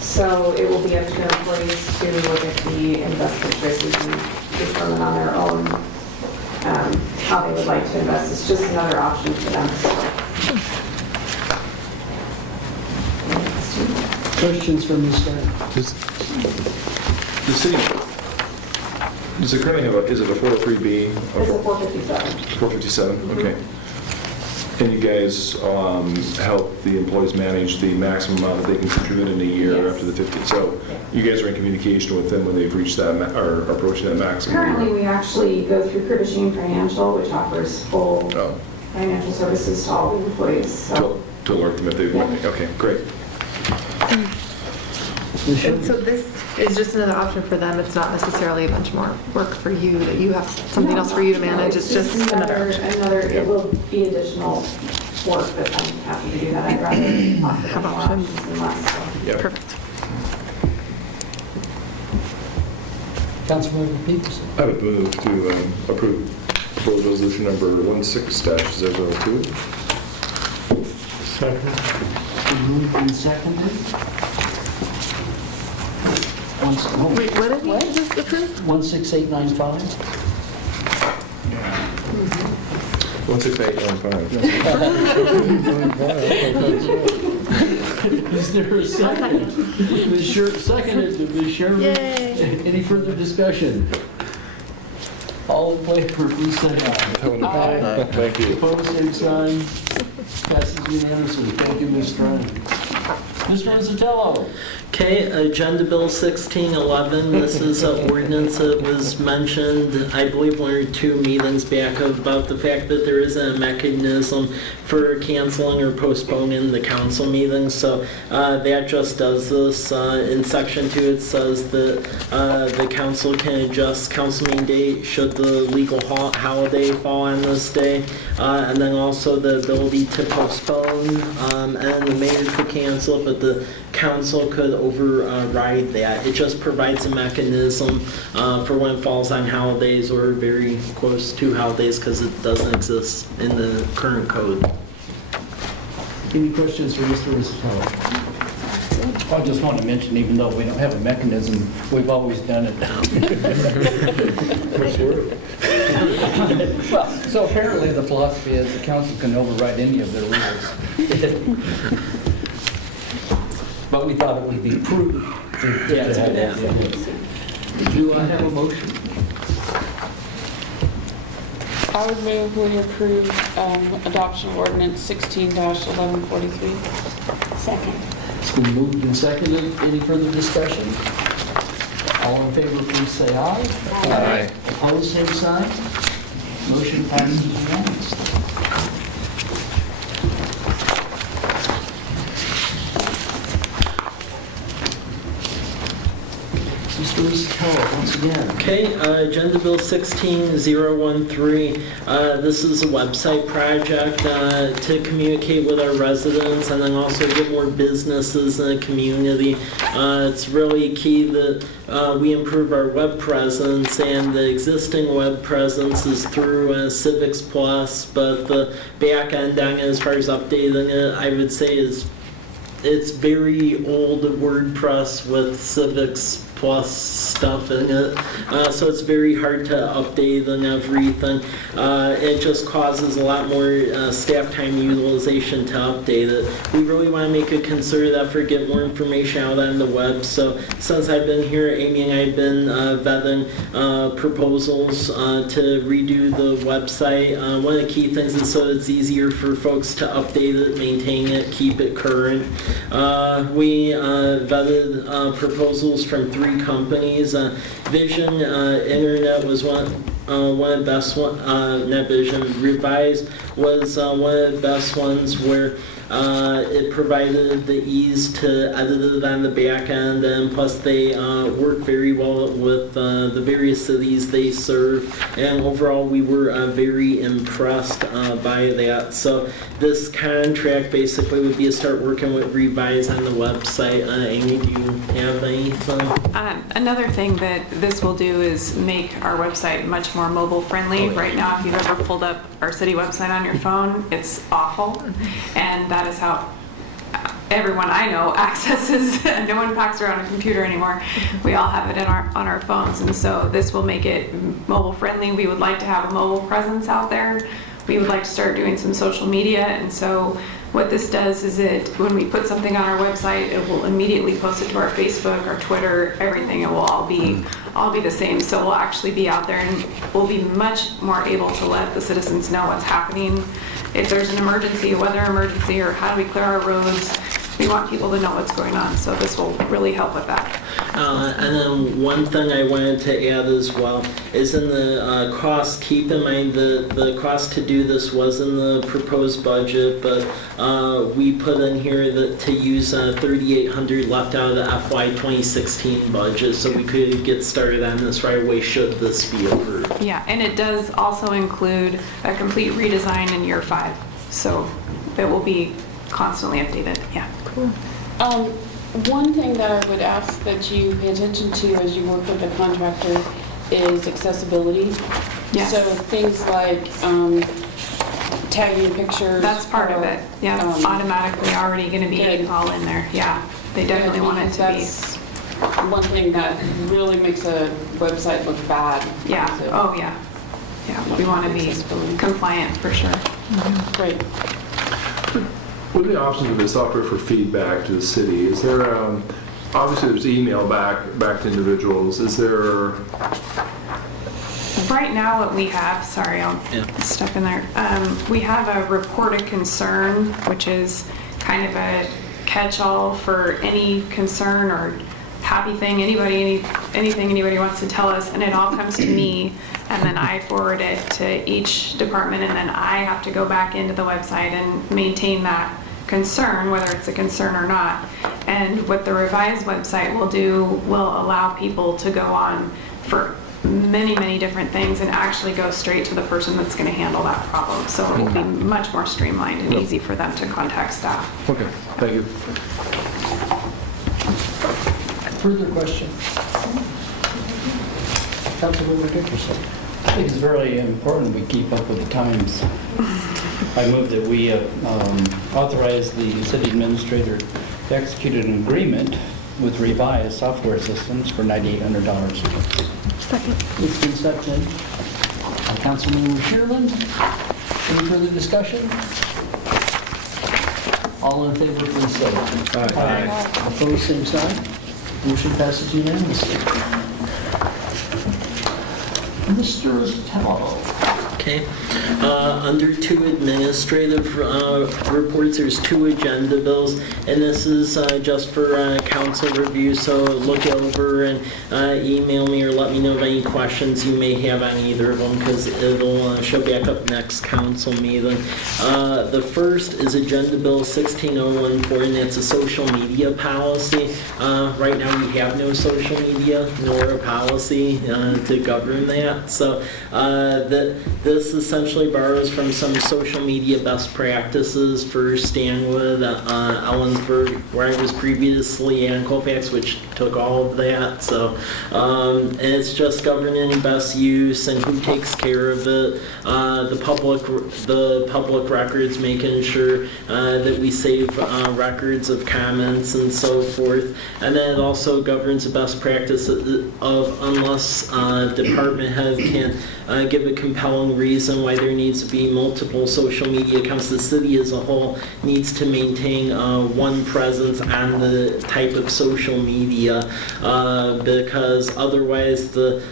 So it will be up to employees to look at the investment choices and determine on their own how they would like to invest. It's just another option for them. Questions from Ms. Turner? The city, does it currently have is it a 403B? It's a 457. 457, okay. And you guys help the employees manage the maximum amount that they can contribute in a year Yes. up to the 50. So you guys are in communication with them when they've reached that, or approaching that maximum? Currently, we actually go through Kurdishian Financial, which offers full Oh, financial services to all the employees. So to alert them if they, okay, great. And so this is just another option for them. It's not necessarily a bunch more work for you, that you have something else for you to manage. It's just another option. It will be additional work, but I'm happy to do that. I'd rather offer Have more options. options than less. So. Yep. Perfect. Councilmember Peterson. I would move to approve proposed resolution number 16-002. Moved and seconded. Wait, what did we just approve? 16895. 16815. Is there a second? Ms. Sher- Seconded, Ms. Sherman. Yay. Any further discussion? All in favor, please say aye. Thank you. Opposed, same sign. Passes unanimously. Thank you, Ms. Strang. Mr. Rizzatello. Okay, Agenda Bill 1611, this is an ordinance that was mentioned, I believe, 1 or 2 meetings back about the fact that there isn't a mechanism for canceling or postponing the council meetings. So that just does this. In Section 2, it says that the council can adjust council meeting date should the legal holiday fall on this day. And then also the ability to postpone, and the mayor could cancel, but the council could override that. It just provides a mechanism for when it falls on holidays or very close to holidays, because it doesn't exist in the current code. Any questions for Mr. Rizzatello? I just want to mention, even though we don't have a mechanism, we've always done it. Well, so apparently the philosophy is the council can override any of their rules. But we thought it would be prudent to have that. Do I have a motion? I would move we approve adoption of ordinance 16-1143. Second. It's been moved and seconded. Any further discussion? All in favor, please say aye. Aye. Opposed, same sign. Motion passes unanimously. Mr. Rizzatello, once again. Okay, Agenda Bill 16013. This is a website project to communicate with our residents and then also get more businesses in the community. It's really key that we improve our web presence, and the existing web presence is through Civics Plus, but the back end on it, as far as updating it, I would say it's very old WordPress with Civics Plus stuff in it, so it's very hard to update and everything. It just causes a lot more staff time utilization to update it. We really want to make a concerted effort, get more information out on the web. So since I've been here, Amy and I have been vetting proposals to redo the website. One of the key things is so it's easier for folks to update it, maintain it, keep it current. We vetted proposals from 3 companies. Vision Internet was one of the best one. Not Vision, Revise was one of the best ones, where it provided the ease to edit it on the back end, and plus they work very well with the various cities they serve, and overall we were very impressed by that. So this contract basically would be to start working with Revise on the website. Amy, do you have anything? Another thing that this will do is make our website much more mobile friendly. Right now, if you've ever pulled up our city website on your phone, it's awful. And that is how everyone I know accesses. No one packs around a computer anymore. We all have it on our phones. And so this will make it mobile friendly. We would like to have a mobile presence out there. We would like to start doing some social media. And so what this does is when we put something on our website, it will immediately post it to our Facebook, our Twitter, everything. It will all be the same. So we'll actually be out there and we'll be much more able to let the citizens know what's happening. If there's an emergency, a weather emergency, or how do we clear our roads, we want people to know what's going on. So this will really help with that. And then one thing I wanted to add as well is in the cost, keep in mind the cost to do this was in the proposed budget, but we put in here that to use $3,800 left out of the FY 2016 budget, so we could get started on this right away should this be approved. Yeah, and it does also include a complete redesign in year 5. So it will be constantly updated. Yeah. Cool. One thing that I would ask that you pay attention to as you work with the contractor is accessibility. Yes. So things like tagging pictures. That's part of it. Yeah, it's automatically already going to be all in there. Yeah, they definitely want it to be. That's one thing that really makes a website look bad. Yeah. Oh, yeah. Yeah, we want to be compliant for sure. Great. What are the options of the software for feedback to the city? Is there, obviously there's email back to individuals. Is there? Right now what we have, sorry, I'll step in there. We have a report of concern, which is kind of a catch-all for any concern or happy thing, anything anybody wants to tell us, and it all comes to me, and then I forward it to each department, and then I have to go back into the website and maintain that concern, whether it's a concern or not. And what the revised website will do will allow people to go on for many different things and actually go straight to the person that's going to handle that problem. So it will be much more streamlined and easy for them to contact staff. Okay, thank you. Further questions? Councilmember Dickerson. I think it's very important we keep up with the times. I move that we authorize the city administrator to execute an agreement with Revised Software Systems for $9,800. Second. It's been seconded. Councilmember Shearland. Any further discussion? All in favor, please say aye. Aye. Opposed, same sign. Motion passes unanimously. Mr. Rosatello. Okay. Under 2 administrative reports, there's 2 agenda bills, and this is just for council review, so look over and email me or let me know of any questions you may have on either of them, because it'll show back up next council meeting. The first is Agenda Bill 16014, and it's a social media policy. Right now we have no social media nor a policy to govern that, so this essentially borrows from some social media best practices for Stanwood, Ellensburg, where I was previously, and Colfax, which took all of that. So and it's just governing best use and who takes care of it. The public records, making sure that we save records of comments and so forth. And then it also governs the best practice of unless department head can give a compelling reason why there needs to be multiple social media accounts. The city as a whole needs to maintain one presence on the type of social media because otherwise the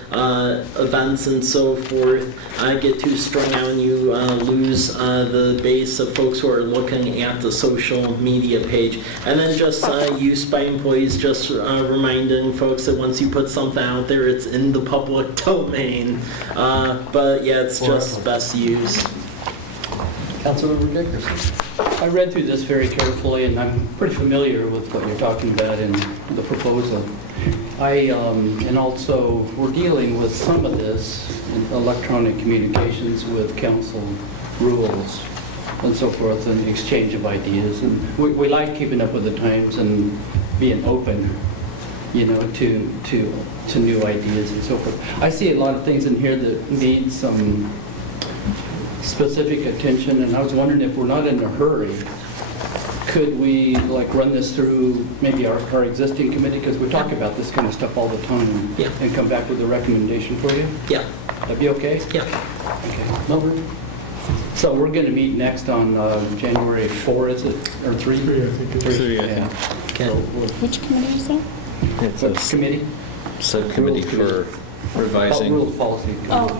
events and so forth get too strung out and you lose the base of folks who are looking at the social media page. And then just use by employees, just reminding folks that once you put something out there, it's in the public domain. But yeah, it's just best use. Councilmember Dickerson. I read through this very carefully, and I'm pretty familiar with what you're talking about in the proposal. And also, we're dealing with some of this in electronic communications with council rules and so forth, and exchange of ideas. And we like keeping up with the times and being open, you know, to new ideas and so forth. I see a lot of things in here that need some specific attention, and I was wondering if we're not in a hurry, could we like run this through maybe our existing committee, because we talk about this kind of stuff all the time, Yeah. and come back with a recommendation for you? Yeah. That'd be okay? Yeah. Okay. Melbourne? So we're going to meet next on January 4, is it, or 3? 3, I think it's 3. Yeah. Okay. So Which committee is that? It's a committee? Subcommittee for revising. Rules Policy. Oh.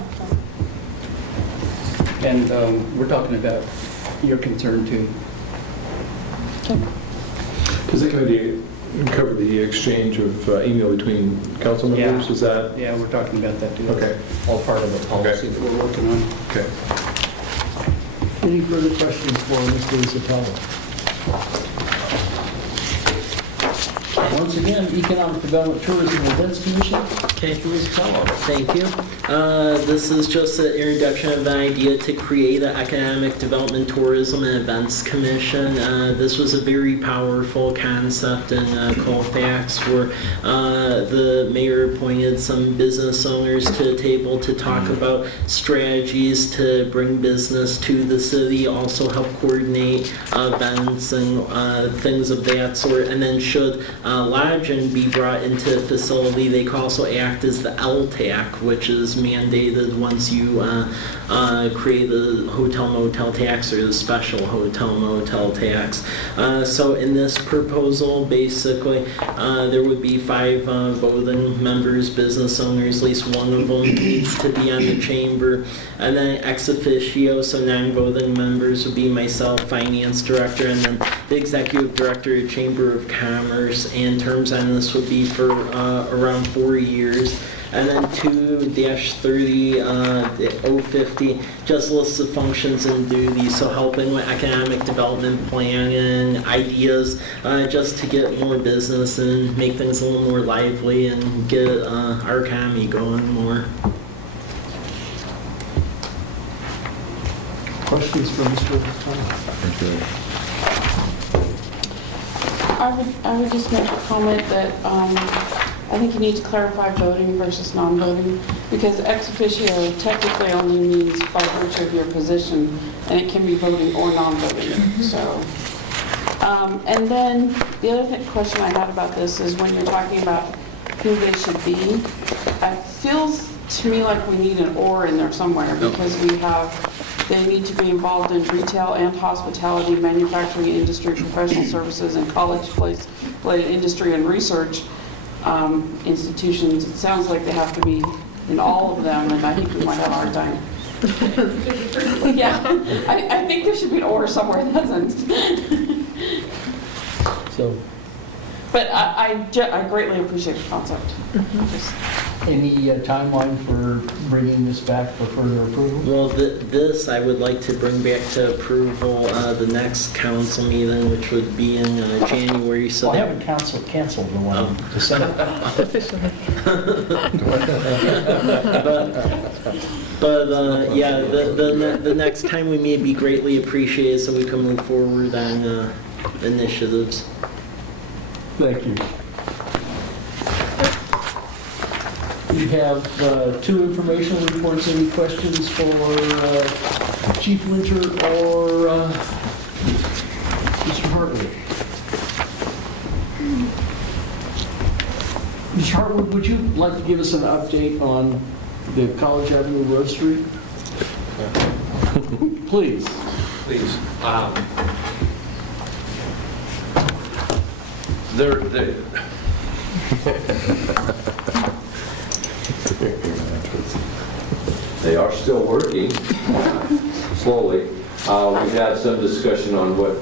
And we're talking about your concern too. Does the committee cover the exchange of email between council members? Is that? Yeah, we're talking about that too. Okay. All part of the policy that we're working on. Okay. Any further questions for Mr. Isatala? Once again, Economic Development, Tourism, and Events Commission. Okay, thank you. This is just an introduction of the idea to create an Economic Development, Tourism, and Events Commission. This was a very powerful concept in Colfax where the mayor appointed some business owners to the table to talk about strategies to bring business to the city, also help coordinate events and things of that sort. And then should lodging be brought into the facility, they can also act as the LTAC, which is mandated once you create the hotel motel tax or the special hotel motel tax. So in this proposal, basically, there would be 5 voting members, business owners, at least one of them needs to be on the chamber, and then ex officio, so non-voting members would be myself, finance director, and then the executive director of Chamber of Commerce, and terms on this would be for around 4 years. And then 2-30-050 just lists the functions and duties, so helping with economic development planning, ideas, just to get more business and make things a little more lively and get our economy going more. Questions for Mr. Isatala? I would just make a comment that I think you need to clarify voting versus non-voting, because ex officio technically only means by virtue of your position, and it can be voting or non-voting. So, and then the other question I had about this is when you're talking about who they should be, it feels to me like we need an or in there somewhere, because they need to be involved in retail and hospitality, manufacturing industry, professional services, and college-related industry and research institutions. It sounds like they have to be in all of them, and I think we might have a hard time. Yeah, I think there should be an order somewhere that doesn't. So, but I greatly appreciate the concept. any timeline for bringing this back for further approval? Well, this I would like to bring back to approval the next council meeting, which would be in January. So I haven't canceled the one to December. But yeah, the next time we may be greatly appreciated, so we can move forward on initiatives. Thank you. We have 2 informational reports. Any questions for Chief Winter or Mr. Hartwood? Mr. Hartwood, would you like to give us an update on the College Avenue Roastery? Please. Please. They are still working slowly. We've had some discussion on what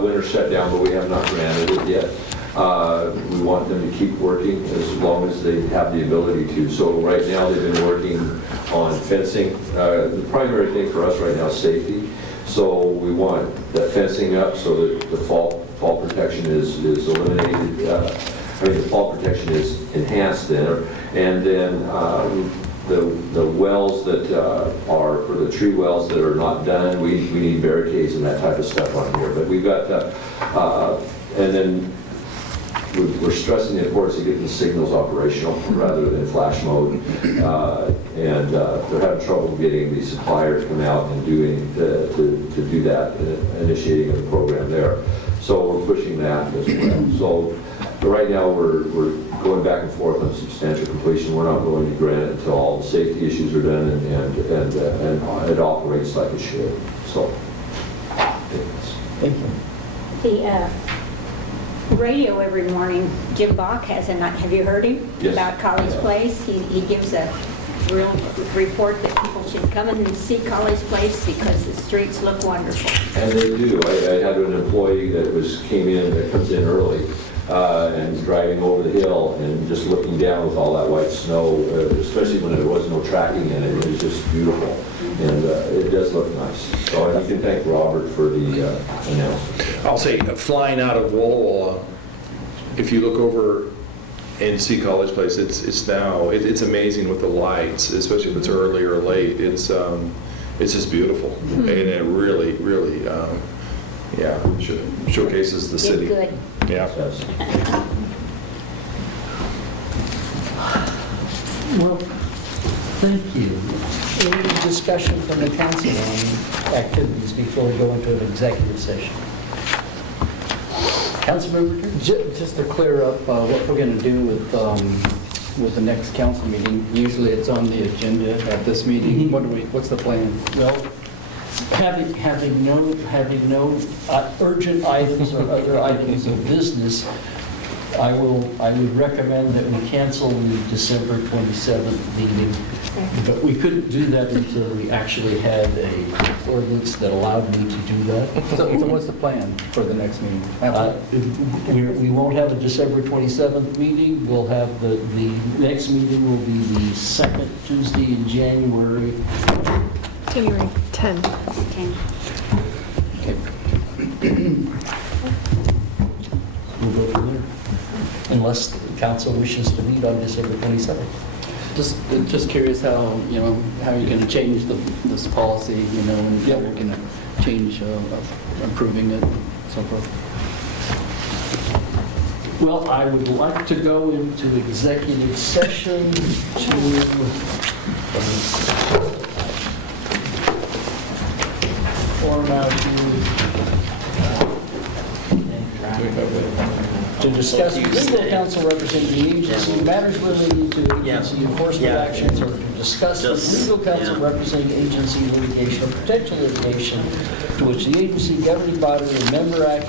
winter shutdown, but we have not granted it yet. We want them to keep working as long as they have the ability to. So right now they've been working on fencing. The primary thing for us right now is safety. So we want that fencing up so that the fall protection is eliminated. The fall protection is enhanced there. And then the wells that are for the tree wells that are not done, we need barricades and that type of stuff on here. But we've got and then we're stressing the importance of getting the signals operational rather than flash mode. And they're having trouble getting the supplier to come out and to do that, initiating a program there. So we're pushing that as well. So But right now, we're going back and forth on substantial completion. We're not going to grant it until all the safety issues are done and it operates like it should. So, Thank you. The radio every morning, Jim Bach has a night, have you heard him? Yes. About College Place. He gives a real report that people should come and see College Place because the streets look wonderful. and they do. I had an employee that comes in early, and driving over the hill and just looking down with all that white snow, especially when there was no tracking in it. It was just beautiful, and it does look nice. So I can thank Robert for the announcement. I'll say, flying out of Walla Walla, if you look over and see College Place, it's amazing with the lights, especially if it's early or late. It's just beautiful, and it really, really, showcases the city. Good. Yeah. Well, thank you. Any discussion from the council on activities before we go into an executive session? Councilmember Turner? Just to clear up what we're going to do with the next council meeting, usually it's on the agenda at this meeting. What's the plan? Well, having no urgent items or other items of business, I would recommend that we cancel the December 27th meeting. But we couldn't do that until we actually had a ordinance that allowed me to do that. So what's the plan for the next meeting? We won't have a December 27th meeting. We'll have the next meeting will be the second Tuesday in January. January 10. We'll go from there. Unless the council wishes to meet on December 27th. Just curious how you're going to change this policy, and how you're going to change improving it, and so forth. Well, I would like to go into executive session to discuss legal counsel representing the agency, matters relating to agency enforcement actions, or to discuss with legal counsel representing agency litigation or potential litigation to which the agency, governing body, or member acting